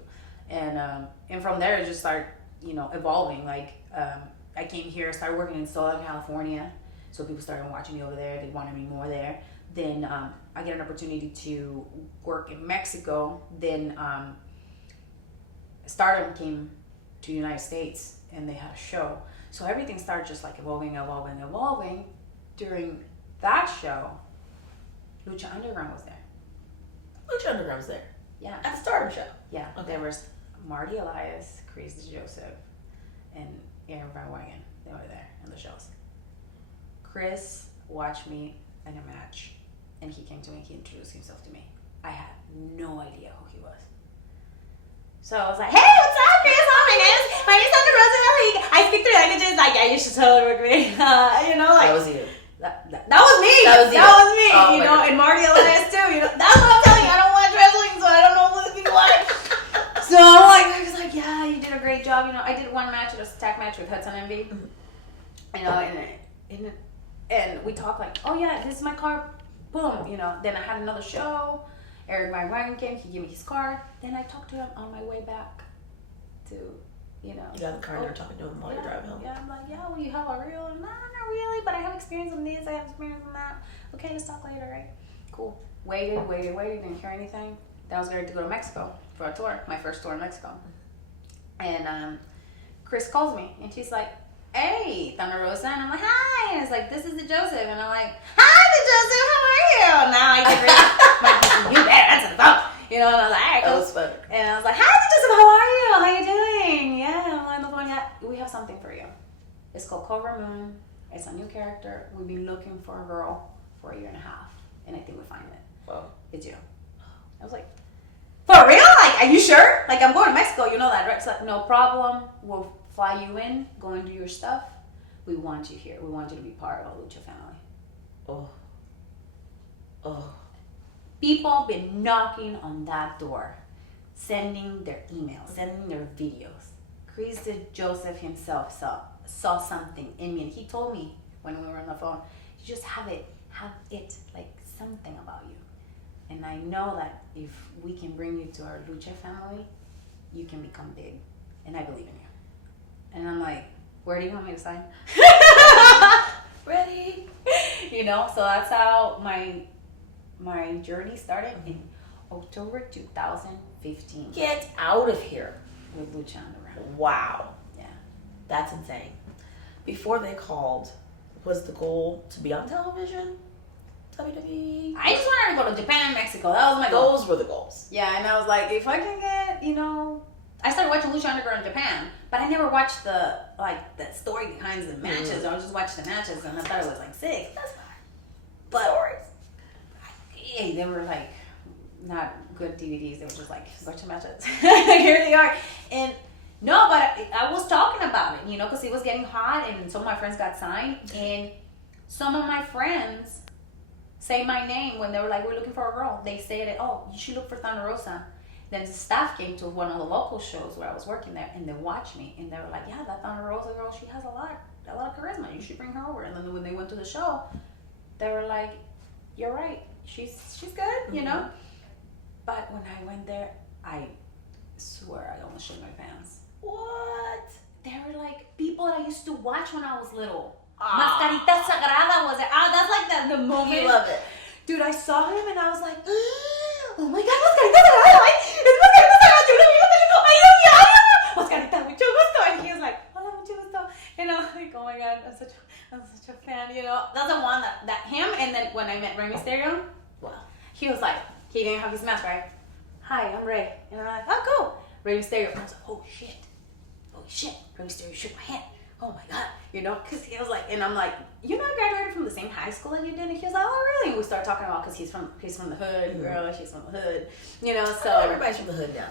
And from there, it just started, evolving. Like, I came here, started working in Southern California. So people started watching me over there. They wanted me more there. Then I get an opportunity to work in Mexico. Then Stardom came to the United States, and they had a show. So everything started just evolving. During that show, Lucha Underground was there. Lucha Underground was there? Yeah. At the Stardom show? Yeah. Okay. There was Marty Elias, Chris Joseph, and Aaron Van Wagen. They were there in the shows. Chris watched me in a match, and he came to me, he introduced himself to me. I had no idea who he was. So I was like, hey, what's up, Chris? Oh, my name's Dr. Rosa. I speak 3 languages. Like, yeah, you should totally work with me. That was you. That was me. That was me. Oh, and Marty Elias too. That's what I'm telling you. I don't watch wrestling, so I don't know who these people are. So I was like, yeah, you did a great job. I did one match. It was a tag match with Hudson Envy. And we talked oh yeah, this is my car. Boom. Then I had another show. Eric Van Wagen came. He gave me his card. Then I talked to him on my way back to You know. You got in the car and you're talking to him while you're driving home. Yeah, I'm like, yeah, well, you have a real? No, not really, but I have experience in this, I have experience in that. Okay, let's talk later, right? Cool. Waited, didn't hear anything. Then I was ready to go to Mexico for a tour, my first tour in Mexico. And Chris calls me, and she's like, hey, Thunder Rosa. And I'm like, hi. And it's like, this is the Joseph. And I'm like, hi, the Joseph, how are you? Now I get ready. You better answer the phone. You know, and I was like, all right, That cool. was fun. And I was like, hi, the Joseph, how are you? How you doing? Yeah, I'm on the phone. Yeah, we have something for you. It's called Cobra Moon. It's a new character. We've been looking for a girl for 1.5 years. And I think we find it. Wow. It's you. I was like, for real? Like, are you sure? Like, I'm going to Mexico. You know that, right? It's like, no problem. We'll fly you in, go and do your stuff. We want you here. We want you to be part of our Lucha family. Oh. People been knocking on that door, sending their emails, sending their videos. Chris Joseph himself saw something in me, and he told me when we were on the phone, you just have it like something about you. And I know that if we can bring you to our Lucha family, you can become big. And I believe in you. And I'm like, where do you want me to sign? Ready? You know, so that's how my journey started in October 2015. Get out of here. With Lucha Underground. Wow. Yeah. That's insane. Before they called, was the goal to be on television? WWE? I just wanted to go to Japan and Mexico. That was my goal. Those were the goals. Yeah, and I was like, if I can get, I started watching Lucha Underground in Japan, but I never watched the story behind the matches. I would just watch the matches, and I thought it was like sick. That's fine. But Stories. yeah, they were like not good DVDs. They were just like a bunch of matches. Here they are, and no, but I was talking about it, because it was getting hot, and some of my friends got signed, and some of my friends say my name when they were like, we're looking for a girl. They said it, oh, you should look for Thunder Rosa. Then the staff came to one of the local shows where I was working there, and they watched me, and they were like, yeah, that Thunder Rosa girl, she has a lot of charisma. You should bring her over. And then when they went to the show, they were like, you're right. She's good, Mm-hmm. But when I went there, I swear I almost shit my pants. What? They were like people that I used to watch when I was little. Ah. Mascarita Sagrada was it? That's like the moment. You love it. Dude, I saw him and I was like, oh my God, Mascarita Sagrada. Es Mascarita Sagrada. Yo le vi el teléfono. Ay, Dios mío. Mascarita, mucho gusto. And he was like, hola, mucho gusto. And I was like, oh my God, I'm such a fan, That's the one that him. And then when I met Rey Mysterio, Wow. he was like, he didn't have his mask, right? Hi, I'm Rey. And I'm like, oh, cool. Rey Mysterio. And I was like, oh shit. Rey Mysterio shook my hand. Oh my God, because he was like, and I'm like, I graduated from the same high school that you did, and he was like, oh really? And we started talking about because he's from the hood, Mm-hmm. girl, she's from the hood, so Everybody's from the hood now.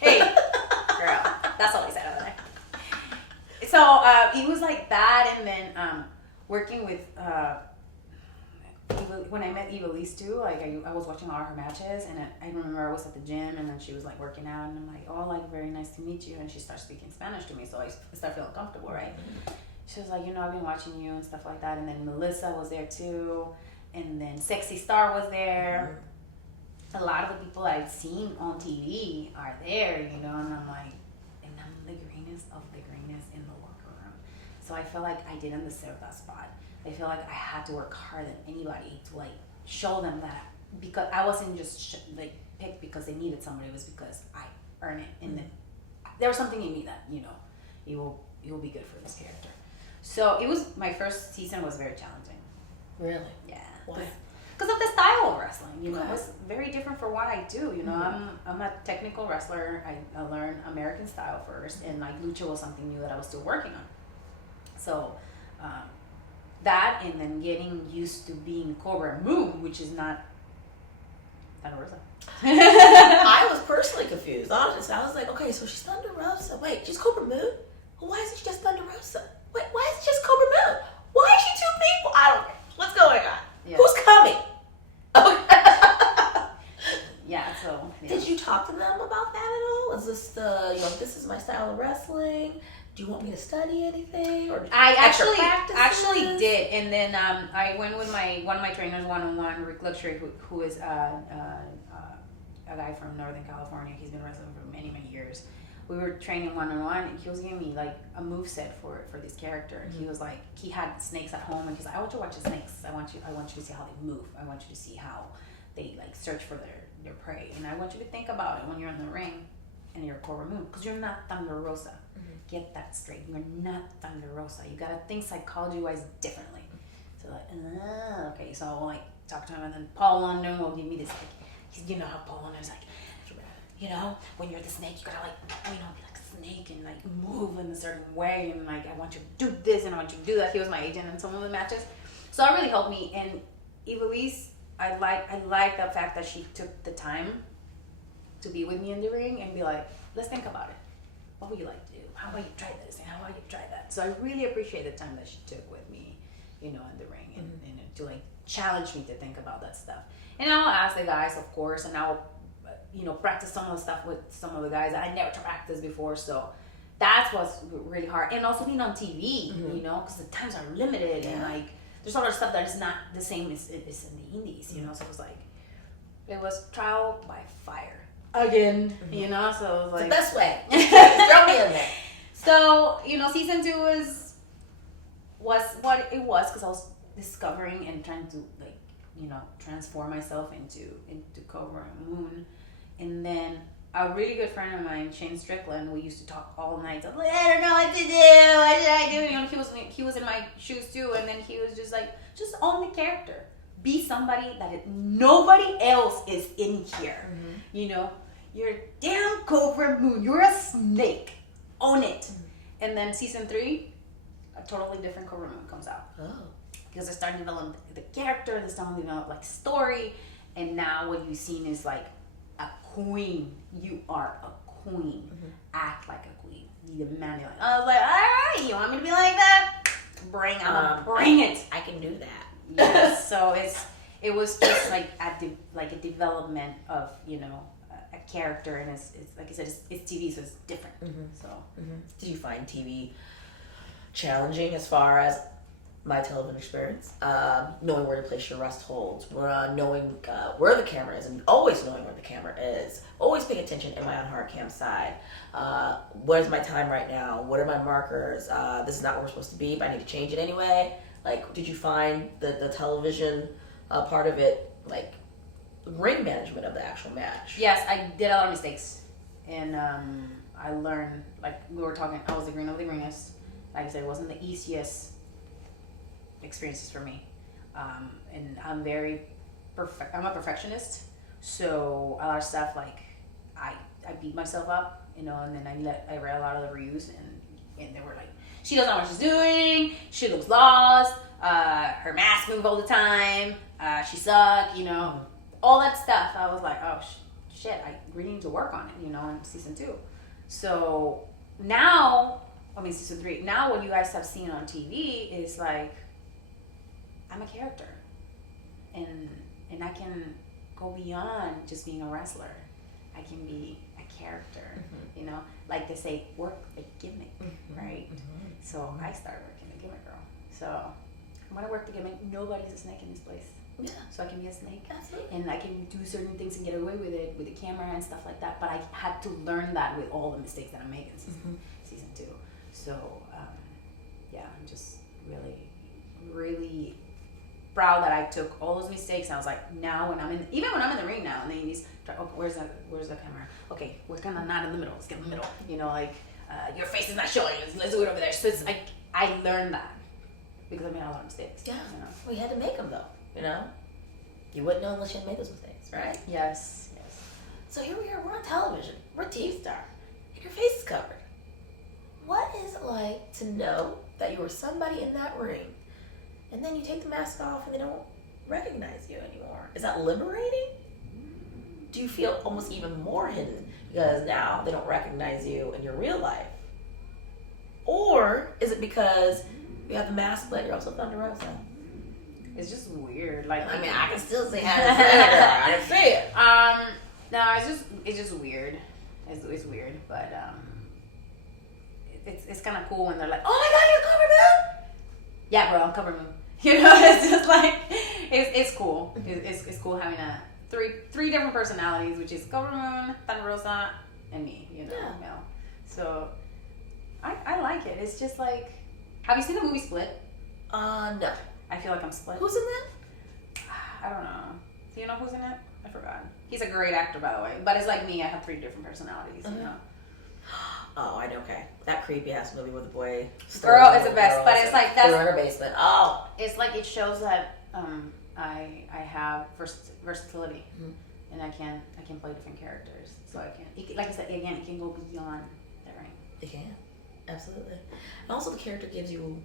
hey, girl, that's all he said over there. So he was like that, and then working with when I met Eva Lise too, like I was watching all her matches, and I remember I was at the gym, and then she was like working out, and I'm like, oh, like very nice to meet you, and she starts speaking Spanish to me, so I start feeling comfortable, right? She was like, I've been watching you and stuff like that, and then Melissa was there too, and then Sexy Star was there. A lot of the people I've seen on TV are there, and I'm like, and I'm the greenest of the greenest in the locker room, so I feel like I didn't deserve that spot. I feel like I had to work harder than anybody to like show them that, because I wasn't just picked because they needed somebody. It was because I earned it, and then there was something in me that you will be good for this character. So it was, my first season was very challenging. Really? Yeah. Why? Because of the style of wrestling, Okay. It was very different for what I do. Mm-hmm. I'm a technical wrestler. I learned American style first, and like lucha was something new that I was still working on. So. That, and then getting used to being Cobra Moon, which is not Thunder Rosa. I was personally confused, honestly. I was like, okay, so she's Thunder Rosa. Wait, she's Cobra Moon? Well, why isn't she just Thunder Rosa? Wait, why is it just Cobra Moon? Why is she two people? I don't know. What's going on? Yeah. Who's coming? Okay. Yeah, so. Yeah. Did you talk to them about that at all? Is this this is my style of wrestling? Do you want me to study anything? Or I extra actually practices? did, and then I went with one of my trainers one-on-one, Rick Luxury, who is a guy from Northern California. He's been wrestling for many years. we were training one-on-one, and he was giving me like a move set for this character. And he was like, he had snakes at home, and he's like, I want you to watch the snakes. I want you to see how they move. I want you to see how they like search for their prey. And I want you to think about it when you're in the ring and you're Cobra Moon, because you're not Thunder Rosa. Get that straight. You're not Thunder Rosa. You gotta think psychology-wise differently. So like, okay. So I'll like talk to him, and then Paul London will give me this like, you know how Paul London's like, you know, when you're the snake, you gotta like, you know, be like a snake and like move in a certain way, and like I want you to do this and I want you to do that. He was my agent in some of the matches, so that really helped me. And Evilise, I like the fact that she took the time to be with me in the ring and be like, let's think about it. What would you like to do? How about you try this and how about you try that? So I really appreciate the time that she took with me, you know, in the ring, and to like challenge me to think about that stuff. And I'll ask the guys, of course, and I'll, you know, practice some of the stuff with some of the guys that I never practiced before. So that's what's really hard. And also being on TV, you know, because the times are limited, and like there's a lot of stuff that is not the same as in the indies, you know. So it was like, it was trial by fire again, you know. So it was like, it's the best way. Throw me in there. So, you know, season 2 was what it was, because I was discovering and trying to like, you know, transform myself into Cobra Moon. And then a really good friend of mine, Shane Strickland, we used to talk all night. I was like, I don't know what to do. What should I do? You know, he was in my shoes too. And then he was just like, just own the character. Be somebody that nobody else is in here. You know, you're a damn Cobra Moon. You're a snake. Own it. And then season 3, a totally different Cobra Moon comes out. Oh. Because they're starting to develop the character. They're starting to develop like story. And now what you've seen is like, a queen. You are a queen. Act like a queen. You demand it. Like, I was like, all right, you want me to be like that? Bring it. I can do that. Yes. So it was just like a development of, you know, a character, and it's like I said, it's TV, so it's different. So did you find TV challenging as far as my television experience, knowing where to place your rest holds, knowing where the camera is, and always knowing where the camera is, always paying attention, am I on hard cam side, where's my time right now, what are my markers, this is not where we're supposed to be, but I need to change it anyway. Like, did you find the television part of it, like ring management of the actual match? Yes, I did a lot of mistakes, and I learned, like we were talking, I was the green of the greenest. Like I said, it wasn't the easiest experiences for me, and I'm a perfectionist, so a lot of stuff, like I beat myself up, you know, and then I read a lot of the reviews, and they were like, she doesn't know what she's doing, she looks lost, her mask move all the time, she suck, you know, all that stuff. I was like, oh shit, I really need to work on it, you know, in season 2. So now, season 3, now what you guys have seen on TV is like, I'm a character, and I can go beyond just being a wrestler. I can be a character, you know, like they say, work a gimmick, right? So I started working the gimmick girl. So when I work the gimmick, nobody's a snake in this place. Yeah. So I can be a snake. Absolutely. And I can do certain things and get away with it with the camera and stuff like that. But I had to learn that with all the mistakes that I made in season 2. So yeah, I'm just really proud that I took all those mistakes. And I was like, now when I'm in the ring now, and then he's, okay, where's the camera? Okay, we're kind of not in the middle. Let's get in the middle. You know, like your face is not showing. Let's do it over there. So it's like I learned that because I made a lot of mistakes. Yeah, you know? We had to make them though. You know, you wouldn't know unless you had made those mistakes, right? Yes. So here we are. We're on television. We're a TV star. And your face is covered. What is it like to know that you were somebody in that ring, and then you take the mask off and they don't recognize you anymore? Is that liberating? Do you feel almost even more hidden because now they don't recognize you in your real life? Or is it because you have the mask, but you're also Thunder Rosa? It's just weird. Like, I mean, I can still say how to say it. I can say it. No, it's just weird. It's weird, but it's kind of cool when they're like, oh my god, you're Cobra Moon? Yeah, bro, I'm Cobra Moon. You know, it's just like it's cool. It's cool having a three different personalities, which is Cobra Moon, Thunder Rosa, and me. You know, So I like it. It's just like, have you seen the movie Split? No. I feel like I'm split. Who's in that? I don't know. Do you know who's in it? I forgot. He's a great actor, by the way. But it's like me. I have 3 different personalities, you know. Oh, I know. Okay, that creepy ass movie with the boy. Girl is the best, but it's like that's in her basement. Oh, it's like it shows that I have versatility, and I can play different characters. So I can, like I said again, it can go beyond the ring. it can, absolutely. And also, the character gives you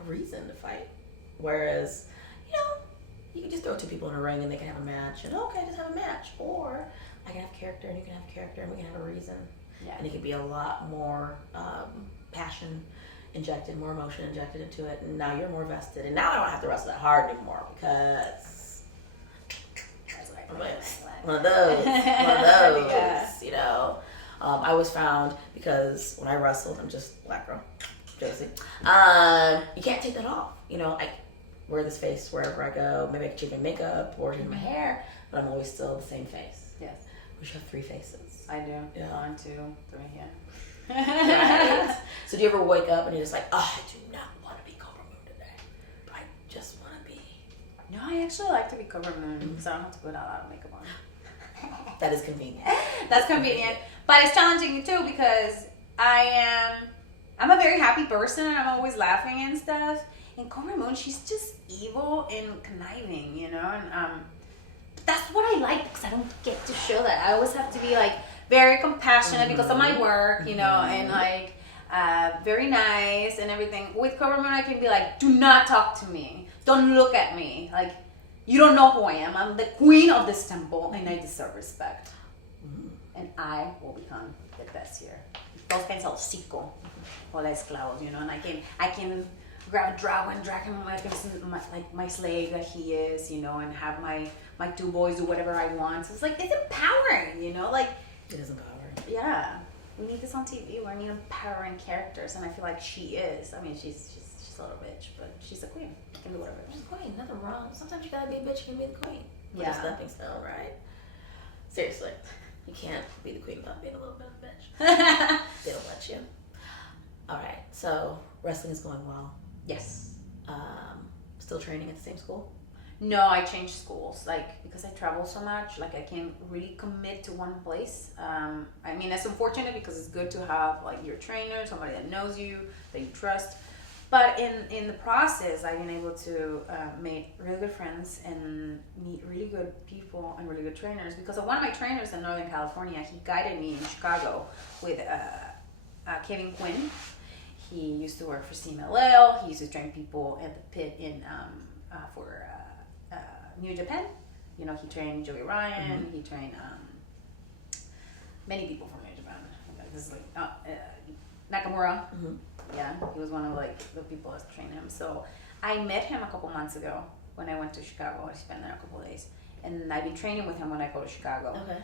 a reason to fight, whereas you can just throw 2 people in a ring and they can have a match, and okay, just have a match, or I can have character and you can have character and we can have a reason. Yeah. And it could be a lot more passion injected, more emotion injected into it, and now you're more vested. And now I don't have to wrestle that hard anymore because one of those, Yeah. I was found because when I wrestled, I'm just black girl, Josie. You can't take that off. I wear this face wherever I go. Maybe I can change my makeup or change my hair, but I'm always still the same face. Yes. We should have 3 faces. I do. Yeah. 1, 2, 3, yeah. Right? So do you ever wake up and you're just like, oh, I do not want to be Cobra Moon today. I just want to be. No, I actually like to be Cobra Moon because I don't have to put a lot of makeup on. That is convenient. That's convenient. But it's challenging too because I'm a very happy person and I'm always laughing and stuff. And Cobra Moon, she's just evil and conniving, and that's what I like because I don't get to show that. I always have to be like very compassionate because of my work, and like very nice and everything. With Cobra Moon, I can be like, do not talk to me. Don't look at me. Like, you don't know who I am. I'm the queen of this temple and I deserve respect. And I will become the best here. Todos caen al hocico o la esclavos, and I can grab a dragon and drag him like my slave that he is, and have my 2 boys do whatever I want. So it's like, it's empowering, like. It is empowering. Yeah. We need this on TV. We need empowering characters, and I feel like she is. I mean, she's a little bitch, but she's a queen. She can do whatever. She's a queen. Nothing wrong. Sometimes you gotta be a bitch. You can be the queen. Yeah. With a stepping stone, right? Seriously, you can't be the queen without being a little bit of a bitch. They don't let you. All right. So wrestling is going well. Yes. Still training at the same school? No, I changed schools, because I travel so much, I can't really commit to one place. I mean, it's unfortunate because it's good to have, your trainer, somebody that knows you, that you trust. But in the process, I've been able to make really good friends and meet really good people and really good trainers. Because of one of my trainers in Northern California, he guided me in Chicago with Kevin Quinn. He used to work for CMLL. He used to train people at the pit for New Japan. He trained Joey Ryan. He trained many people from New Japan. This is Nakamura. Yeah, he was one of the people that trained him. So I met him a couple months ago when I went to Chicago. I spent there a couple of days, and I've been training with him when I go to Chicago. Okay.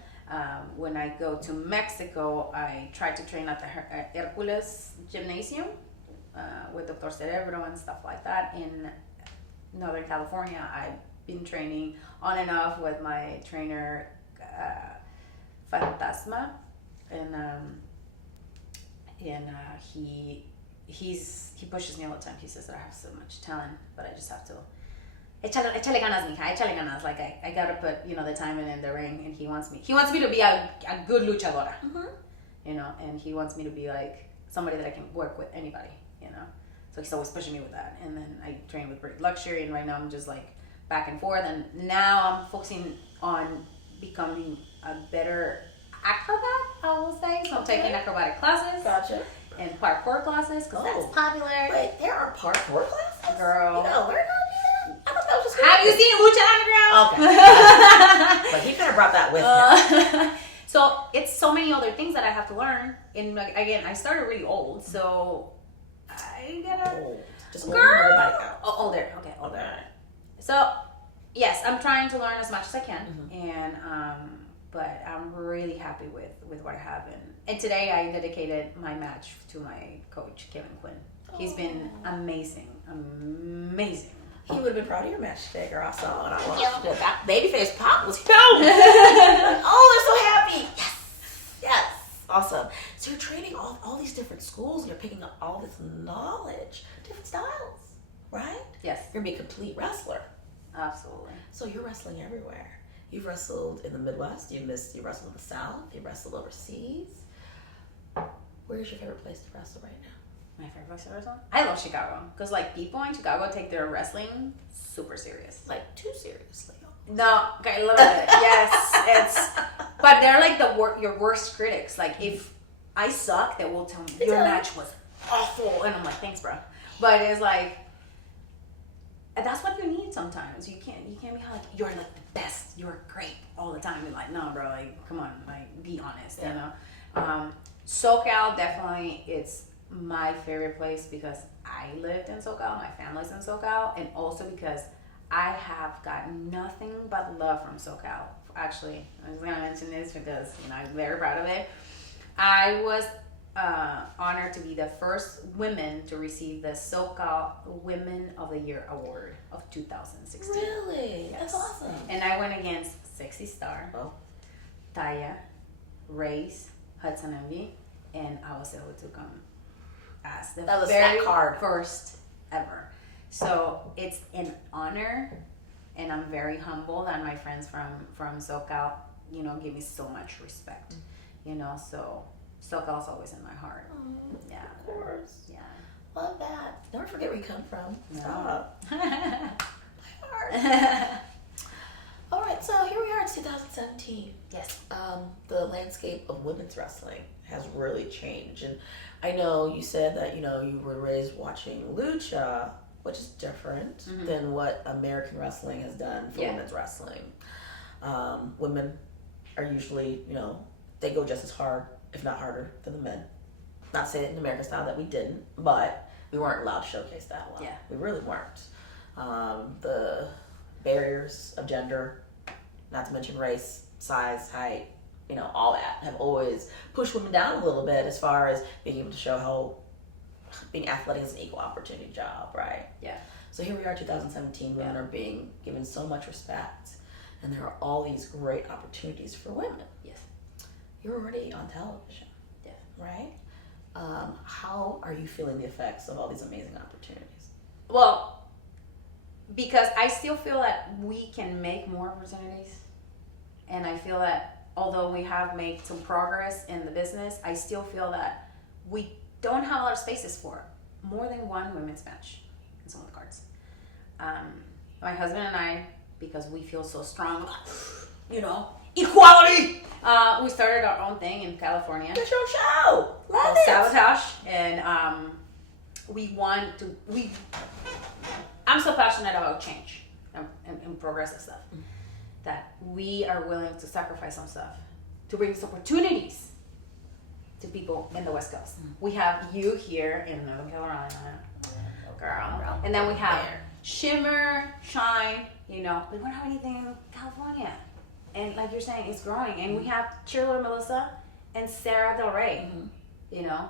When I go to Mexico, I try to train at the Hercules Gymnasium with Dr. Cerebro and stuff like that. In Northern California, I've been training on and off with my trainer, Fantasma, and he pushes me all the time. He says that I have so much talent, but I just have to échale ganas, mija, échale ganas. I gotta put the time in the ring, and he wants me to be a good luchadora, and he wants me to be somebody that I can work with anybody, So he's always pushing me with that. And then I train with Great Luxury, and right now I'm just back and forth. And now I'm focusing on becoming a better acrobat, I will say. So I'm taking acrobatic classes. Gotcha. And parkour classes, because that's popular. Wait, there are parkour classes? Girl. You gotta learn how to do that? I thought that was just Have you seen Lucha Underground? Okay. But he kind of brought that with him. So it's so many other things that I have to learn. And again, I started really old, so I gotta... Old. Just old everybody else. Oh, older. Okay, older. So, yes, I'm trying to learn as much as I can. And but I'm really happy with what I have. And today I dedicated my match to my coach, Kevin Quinn. He's been amazing. He would have been proud of your match today, girl. I saw and I watched it. That babyface pop was huge. Oh, they're so happy. Yes. awesome. So you're training all these different schools, and you're picking up all this knowledge, different styles, right? Yes. You're gonna be a complete wrestler. Absolutely. So you're wrestling everywhere. You've wrestled in the Midwest. You wrestled in the South. You wrestled overseas. Where's your favorite place to wrestle right now? My favorite place to wrestle? I love Chicago. Because, like, people in Chicago take their wrestling super serious. Like, too seriously. No, okay, a little bit. Yes, but they're like your worst critics. Like, if I suck, they will tell me your match was awful, and I'm like, thanks, bro. But it's like, that's what you need sometimes. You can't be like, you're like the best, you're great all the time. You're like, no, bro, like, come on, like, be honest, you know. SoCal, definitely, it's my favorite place because I lived in SoCal, my family's in SoCal, and also because I have gotten nothing but love from SoCal. Actually, I was going to mention this because, you know, I'm very proud of it. I was honored to be the first women to receive the SoCal Women of the Year Award of 2016. Really? Yes. That's awesome. And I went against Sexy Star, Taya, Race, Hudson Envy, and I was able to come as the very first ever. So it's an honor, and I'm very humble that my friends from SoCal, you know, give me so much respect, you know, so SoCal's always in my heart. Yeah. Of course. Yeah. Love that. Never forget where you come from. No. Stop. My heart. All right, so here we are in 2017. Yes. The landscape of women's wrestling has really changed. And I know you said that, you know, you were raised watching Lucha, which is different than what American wrestling has done for women's wrestling. Women are usually, you know, they go just as hard, if not harder, than the men. Not saying it in American style that we didn't, but we weren't allowed to showcase that well. Yeah. We really weren't. The barriers of gender, not to mention race, size, height, you know, all that have always pushed women down a little bit as far as being able to show how being athletic is an equal opportunity job, right? Yeah. So here we are, 2017. Women are being given so much respect, and there are all these great opportunities for women. Yes. You're already on television. Yes. Right? How are you feeling the effects of all these amazing opportunities? Well, because I still feel that we can make more opportunities, and I feel that although we have made some progress in the business, I still feel that we don't have a lot of spaces for more than one women's match in some of the cards. My husband and I, because we feel so strong, you know, equality, we started our own thing in California. Get your show! Love it! Sabotage. And I'm so passionate about change and progress and stuff that we are willing to sacrifice some stuff to bring these opportunities to people in the West Coast. We have you here in Northern Carolina, girl. And then we have Shimmer, Shine, you know. We don't have anything in California. And like you're saying, it's growing. And we have Cheerleader Melissa and Sarah Del Rey, you know.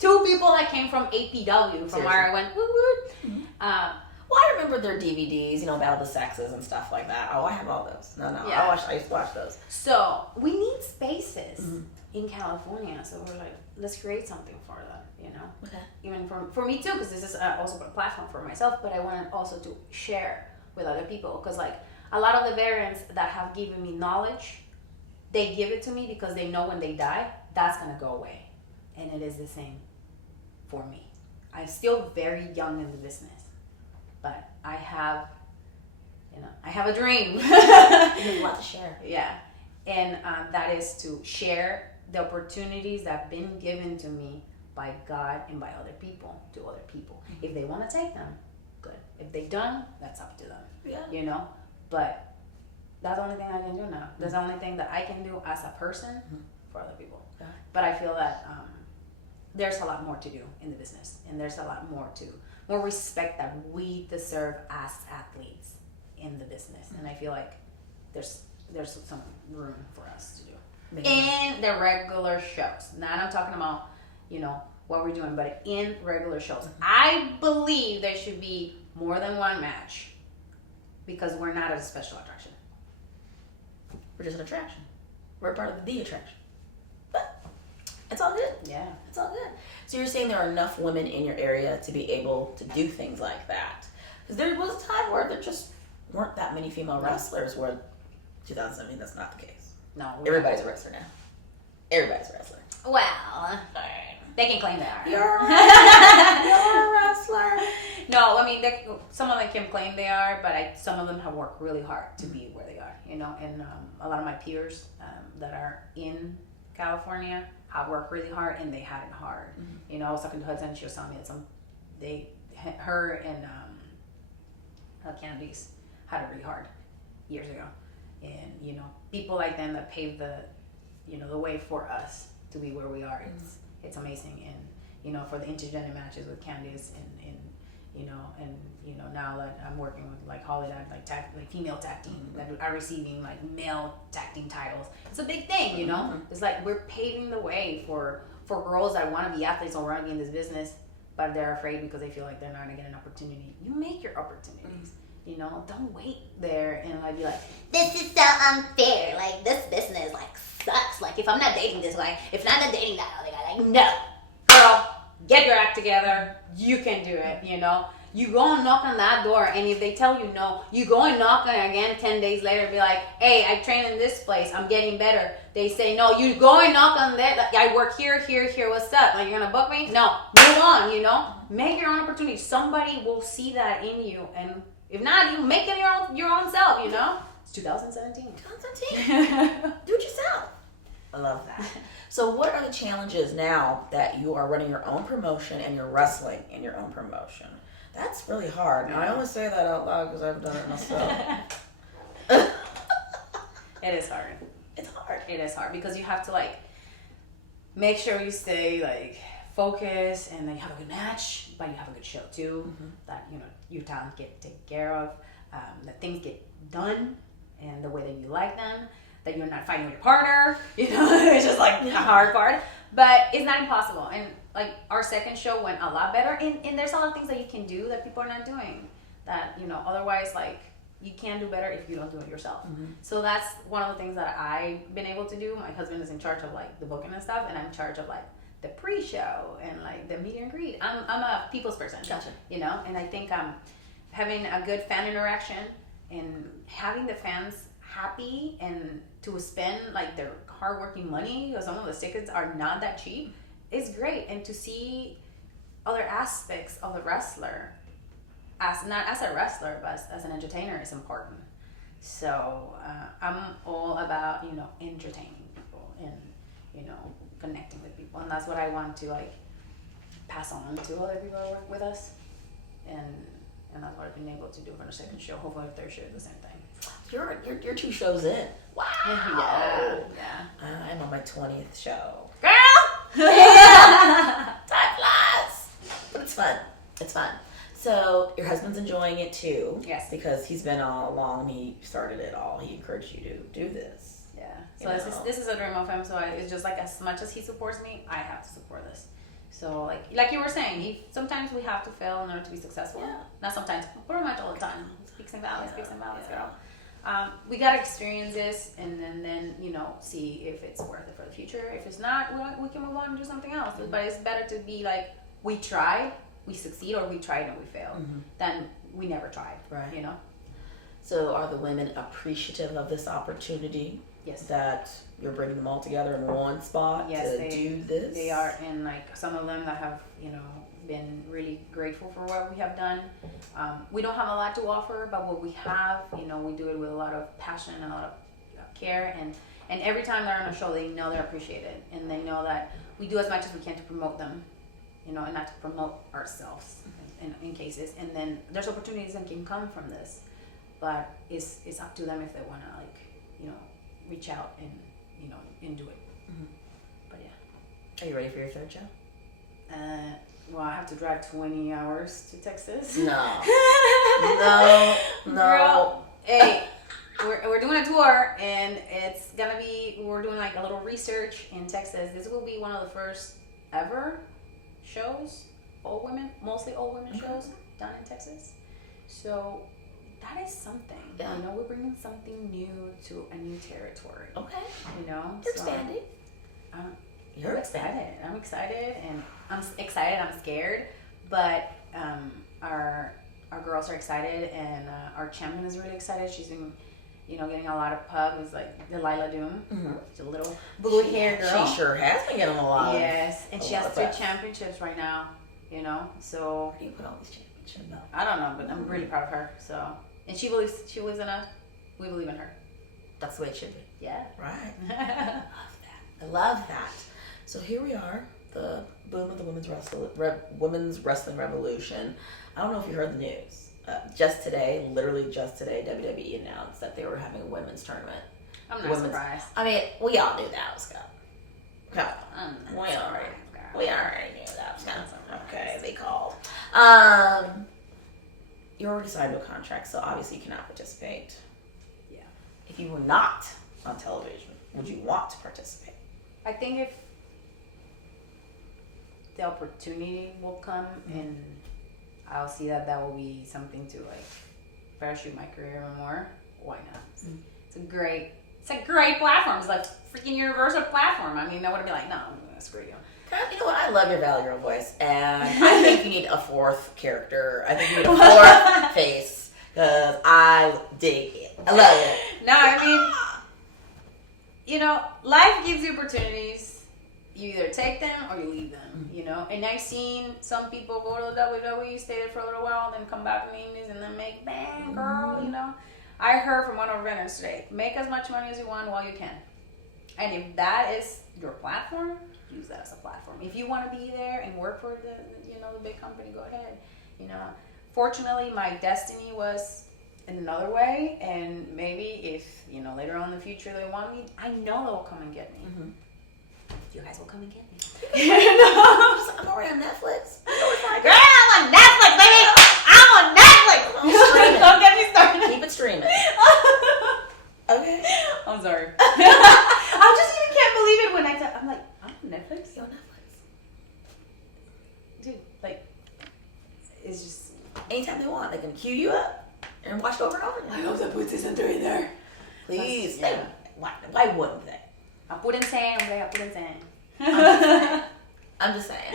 Two people that came from APW, from where I went, woo woo. Well, I remember their DVDs, you know, Battle of the Sexes and stuff like that. Oh, I have all those. No. Yeah. I used to watch those. So we need spaces in California. So we're like, let's create something for them, you know. Okay. Even for me too, because this is also a platform for myself, but I want also to share with other people. Because like a lot of the variants that have given me knowledge, they give it to me because they know when they die, that's going to go away. And it is the same for me. I'm still very young in the business. But I have a dream. You have a lot to share. Yeah. And that is to share the opportunities that have been given to me by God and by other people to other people. If they want to take them, good. If they don't, that's up to them. Yeah. You know? But that's the only thing I can do now. That's the only thing that I can do as a person for other people. Yeah. But I feel that there's a lot more to do in the business. And there's a lot more respect that we deserve as athletes in the business. And I feel like there's some room for us to do. In the regular shows. Now I'm talking about, you know, what we're doing, but in regular shows. I believe there should be more than one match because we're not a special attraction. We're just an attraction. We're part of the attraction. But Yeah. It's all good. So you're saying there are enough women in your area to be able to do things like that? Because there was a time where there just weren't that many female wrestlers. Where 2017, that's not the case. No. Everybody's a wrestler now. Everybody's a wrestler. Well, they can claim they are. You're a wrestler. No, I mean, some of them can claim they are, but some of them have worked really hard to be where they are, you know. And a lot of my peers that are in California have worked really hard, and they had it hard. Mm-hmm. You know, I was talking to Hudson, and she was telling me that her and Candice had it really hard years ago. And, you know, people like them that paved the way for us to be where we are. It's amazing. And, you know, for the intergender matches with Candice and now that I'm working with like Holiday, like female tag team that are receiving like male tag team titles. It's a big thing, you know. Mm-hmm. It's like we're paving the way for girls that want to be athletes or want to be in this business, but they're afraid because they feel like they're not going to get an opportunity. You make your opportunities. You know, don't wait there and like be like, this is so unfair. Like this business like sucks. Like if I'm not dating this guy, if I'm not dating that other guy, like no, girl, get your act together. You can do it. You know, you go and knock on that door, and if they tell you no, you go and knock on it again 10 days later. Be like, hey, I train in this place. I'm getting better. They say no. You go and knock on that. Like, I work here. What's up? Like you're gonna book me? No, move on. You know, make your own opportunity. Somebody will see that in you and. If not, you make it your own self, you know? It's 2017. 2017. Do it yourself. I love that. So what are the challenges now that you are running your own promotion and you're wrestling in your own promotion? That's really hard. And I only say that out loud because I've done it myself. It is hard. It's hard. It is hard because you have to, like, make sure you stay, like, focused and then you have a good match, but you have a good show, too. Mm-hmm. That, you know, your talent get taken care of, that things get done and the way that you like them, that you're not fighting with your partner, you know, it's just like a hard part, but it's not impossible. And like our second show went a lot better, and there's a lot of things that you can do that people are not doing that, you know, otherwise like you can do better if you don't do it yourself. Mm-hmm. So that's one of the things that I've been able to do. My husband is in charge of like the booking and stuff, and I'm in charge of like the pre-show and like the meet and greet. I'm a people's person. Gotcha. You know, and I think having a good fan interaction and having the fans happy and to spend like their hardworking money, because some of the tickets are not that cheap, is great. And to see other aspects of the wrestler, as not as a wrestler but as an entertainer, is important. So I'm all about, you know, entertaining people and, you know, connecting with people, and that's what I want to like pass on to other people that work with us, and that's what I've been able to do for the second show. Hopefully the third show is the same thing. You're 2 shows in. Wow. Yeah. I'm on my 20th show. Girl. Time flies. But it's fun. It's fun. So your husband's enjoying it too. Yes. Because he's been all along. He started it all. He encouraged you to do this. Yeah. So this is a dream of him. So it's just like as much as he supports me, I have to support this. So like you were saying, sometimes we have to fail in order to be successful. Yeah. Not sometimes, pretty much all the time. Peaks and valleys, girl. We gotta experience this and then you know, see if it's worth it for the future. If it's not, we can move on and do something else. Mm-hmm. But it's better to be like, we tried, we succeed, or we tried and we failed, than we never tried. Right. You know. So are the women appreciative of this opportunity? Yes. That you're bringing them all together in one spot to do this? They are, and like some of them that have, you know, been really grateful for what we have done. We don't have a lot to offer, but what we have, you know, we do it with a lot of passion and a lot of care, and every time they're on a show, they know they're appreciated, and they know that we do as much as we can to promote them, you know, and not to promote ourselves in cases. And then there's opportunities that can come from this, but it's up to them if they want to, like, you know, reach out and, you know, and do it. Mm-hmm. But yeah. Are you ready for your third show? Well, I have to drive 20 hours to Texas. No. No. Girl, hey, we're doing a tour, and we're doing like a little research in Texas. This will be one of the first ever shows, mostly all women shows done in Texas. So that is something. Yeah. You know, we're bringing something new to a new territory. Okay. You know, You're expanding. You're excited. I'm excited, and I'm excited. I'm scared, but our girls are excited, and our champion is really excited. She's been, getting a lot of pub. It's like Delilah Doom. Mm-hmm. She's a little blue hair girl. She sure has been getting a lot. Yes, and she has 3 championships right now. So where do you put all these championships though? I don't know, but I'm really proud of her. So, and she believes in us. We believe in her. That's the way it should be. Yeah. Right. I love that. So here we are, the boom of the women's wrestling revolution. I don't know if you heard the news. Literally just today, WWE announced that they were having a women's tournament. I'm not surprised. I mean, we all knew that was coming. We already knew that was coming. Okay, they called. You're already signed to a contract, so obviously you cannot participate. Yeah. If you were not on television, would you want to participate? I think if the opportunity will come, and I'll see that will be something to parachute my career even more, why not? It's a great platform. It's like freaking universal platform. I mean, I wouldn't be like, no, I'm gonna screw you. You know what? I love your Valley Girl voice, and I think you need a 4th character. I think you need a 4th face, because I dig it. I love it. No, I mean, life gives you opportunities. You either take them or you leave them, And I've seen some people go to the WWE, stay there for a little while, then come back to the Indies and then make bang, girl, I heard from one of our vendors today, make as much money as you want while you can. And if that is your platform, use that as a platform. If you want to be there and work for the big company, go ahead. Fortunately, my destiny was in another way, and maybe if later on in the future they want me, I know they will come and get me. Mm-hmm. You guys will come and get me. I'm already on Netflix. Girl, I'm on Netflix, baby. I'm on Netflix. Don't get me started. Keep it streaming. Okay. I'm sorry. I just even can't believe it when I'm like, I'm on Netflix. You're on Netflix. Dude, it's just anytime they want, they can queue you up and watch it over and over again. I hope they put season 3 in there. Please. Yeah. Why wouldn't they? Apurense. I'm just saying.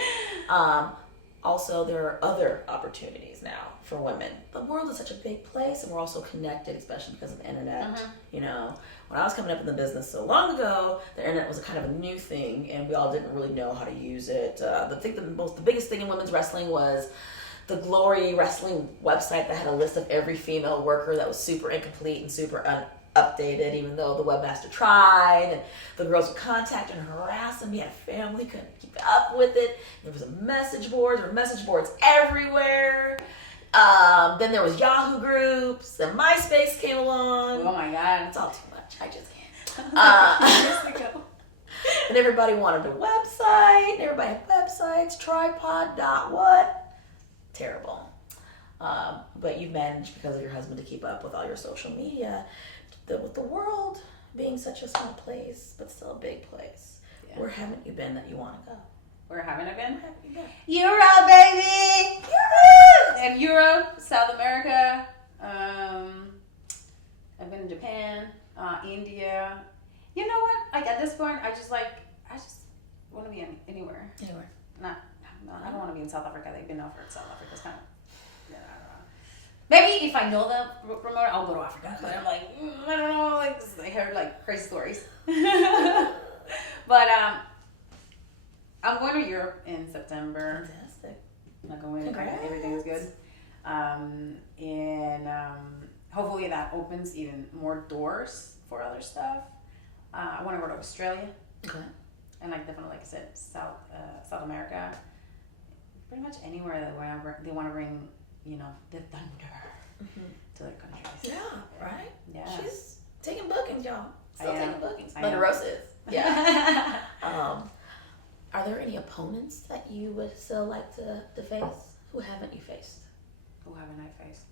Also, there are other opportunities now for women. The world is such a big place, and we're also connected, especially because of the internet. When I was coming up in the business so long ago, the internet was a kind of a new thing, and we all didn't really know how to use it. The biggest thing in women's wrestling was the Glory Wrestling website that had a list of every female worker that was super incomplete and super updated, even though the webmaster tried, and the girls would contact and harass them. We had a family, couldn't keep up with it. There was message boards everywhere. Then there was Yahoo groups, and MySpace came along. Oh my God. It's all too much. I just can't. And everybody wanted a website, and everybody had websites, tripod, what? Terrible. But you've managed, because of your husband, to keep up with all your social media. With the world being such a small place, but still a big place. Yeah. Where haven't you been that you want to go? Where haven't I been? Where haven't you been? Europe, baby! Europe! And Europe, South America. I've been in Japan, India. You know what? At this point, I just want to be anywhere. Anywhere. I don't want to be in South Africa. They've been over in South Africa. It's kind of, I don't know. Maybe if I know the promoter, I'll go to Africa. But I'm like, I don't know. I heard crazy stories. But I'm going to Europe in September. Fantastic. I'm going. Everything is good. And hopefully that opens even more doors for other stuff. I want to go to Australia. Okay. And definitely, like I said, South America. Pretty much anywhere that they want to bring, the thunder to their countries. Yeah, right? Yeah. She's taking bookings, y'all. Still taking bookings. I am. Rosa is. Yeah. Are there any opponents that you would still like to face? Who haven't you faced? Who haven't I faced?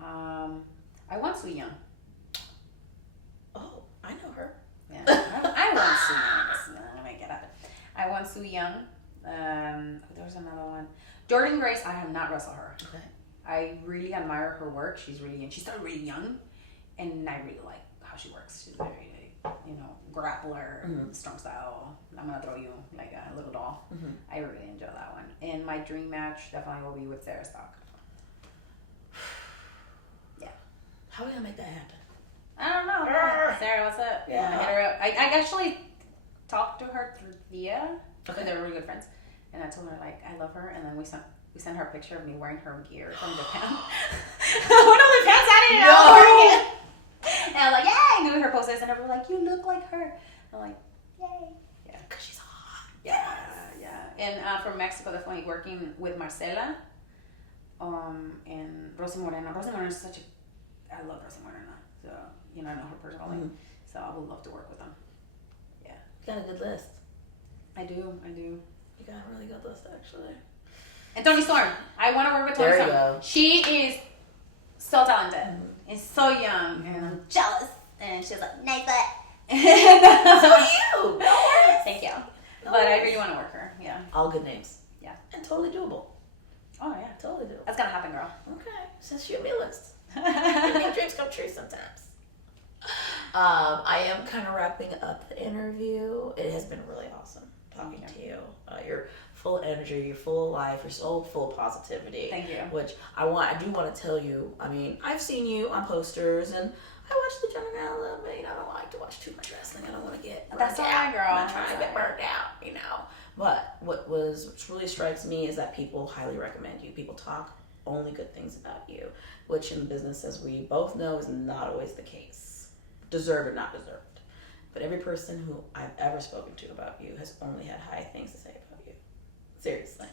I want Su Young. Oh, I know her. Yeah, I want Su Young. Let me get up. I want Su Young. There's another one. Jordan Grace. I have not wrestled her. Okay. I really admire her work. She's really young. She started really young, and I really like how she works. She's very, very grappler, strong style. I'm gonna throw you like a little doll. I really enjoy that one. And my dream match definitely will be with Sarah Stock. Yeah. How are we gonna make that happen? I don't know. Sarah, what's up? Yeah. Hit her up. I actually talked to her through Diva. Okay. They were really good friends. And I told her, like, I love her. And then we sent her a picture of me wearing her gear from Japan. One of my fans had it, and I was wearing it. And I was like, yay! And doing her poses. And everyone was like, you look like her. I'm like, yay. Yeah. Because she's hot. Yeah. And from Mexico, definitely working with Marcela. And Rosa Morena. Rosa Morena is I love Rosa Morena. So, I know her personally. So I would love to work with them. Yeah. You got a good list. I do. You got a really good list, actually. And Toni Storm. I want to work with Toni There you Storm. go. She is so talented and so young, and I'm jealous. And she's like, nice butt. So are you. No worries. Thank you. No But I worries. really want to work her. Yeah. All good names. Yeah. And totally doable. Oh yeah. Totally doable. That's gonna happen, girl. Okay. Just shoot me a list. Your dreams come true sometimes. I am kind of wrapping up the interview. It has been really awesome talking to you. You're full of energy, you're full of life, you're so full of positivity. Thank you. Which I do want to tell you. I mean, I've seen you on posters, and I watch the general a little bit. I don't like to watch too much wrestling. I don't want to get burnt That's all out. right, girl. I'm not trying to get burnt out, But what really strikes me is that people highly recommend you. People talk only good things about you, which in business, as we both know, is not always the case. Deserved or not deserved. But every person who I've ever spoken to about you has only had high things to say about you. Seriously.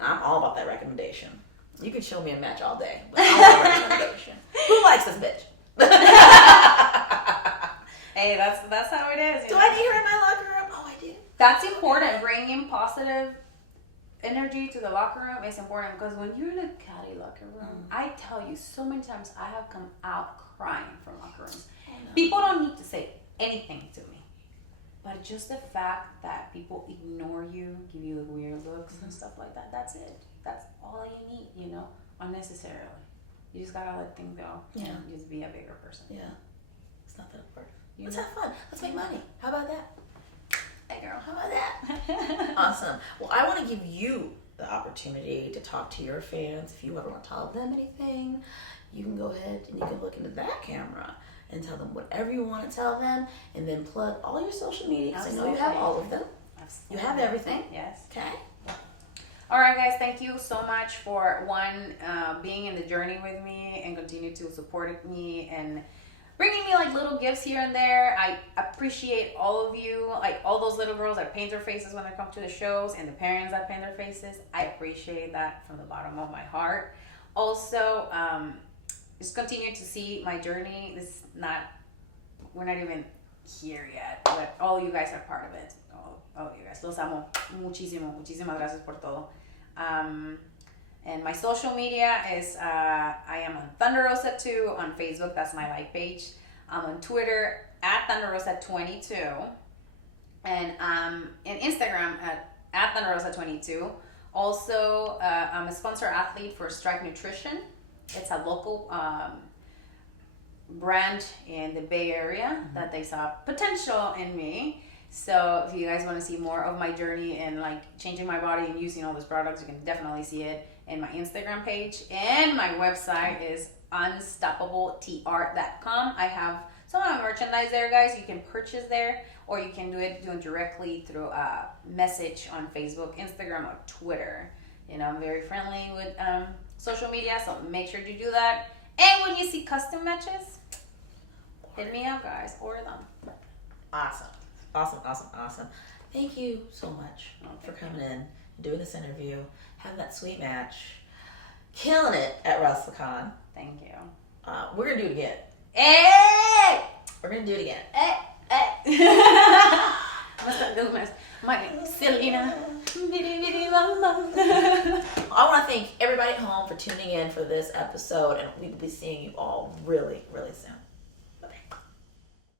And I'm all about that recommendation. You can show me a match all day, but I want a recommendation. Who likes this bitch? Hey, that's how it is. Do I need her in my locker room? Oh, I do. That's important. Bringing positive energy to the locker room is important, because when you're in a catty locker room, I tell you, so many times I have come out crying from locker rooms. People don't need to say anything to me, but just the fact that people ignore you, give you the weird looks and stuff like that, that's it. That's all you need, unnecessarily. You just gotta let things go and just be a bigger person. Yeah. It's not that hard. Let's have fun. Let's make money. How about that? Hey, girl. How about that? Awesome. Well, I want to give you the opportunity to talk to your fans. If you ever want to tell them anything, you can go ahead and you can look into that camera and tell them whatever you want to tell them, and then plug all your social media. I know you have all of them. Absolutely. You have everything. Yes. Okay. All right, guys. Thank you so much for being in the journey with me and continue to support me and bringing me like little gifts here and there. I appreciate all of you, like all those little girls that paint their faces when they come to the shows, and the parents that paint their faces. I appreciate that from the bottom of my heart. Also, just continue to see my journey. We're not even here yet, but all you guys are part of it. All you guys. Los amo muchísimo. Muchísimas gracias por todo. And my social media is, I am on Thunder Rosa 2 on Facebook. That's my like page. I'm on Twitter at Thunder Rosa 22. And in Instagram at Thunder Rosa 22. Also, I'm a sponsor athlete for Strike Nutrition. It's a local brand in the Bay Area that they saw potential in me. So if you guys want to see more of my journey and like changing my body and using all these products, you can definitely see it in my Instagram page. And my website is unstoppabletr.com. I have some of my merchandise there, guys. You can purchase there, or you can do it directly through a message on Facebook, Instagram, or Twitter. I'm very friendly with social media, so make sure to do that. And when you see custom matches, hit me up, guys. Order them. Awesome. Thank you so much for coming in, doing this interview, having that sweet match, killing it at WrestleCon. Thank you. We're going to do it again. Hey! We're going to do it again. Hey! I'm going to start doing my Selena. I want to thank everybody at home for tuning in for this episode, and we will be seeing you all really, really soon.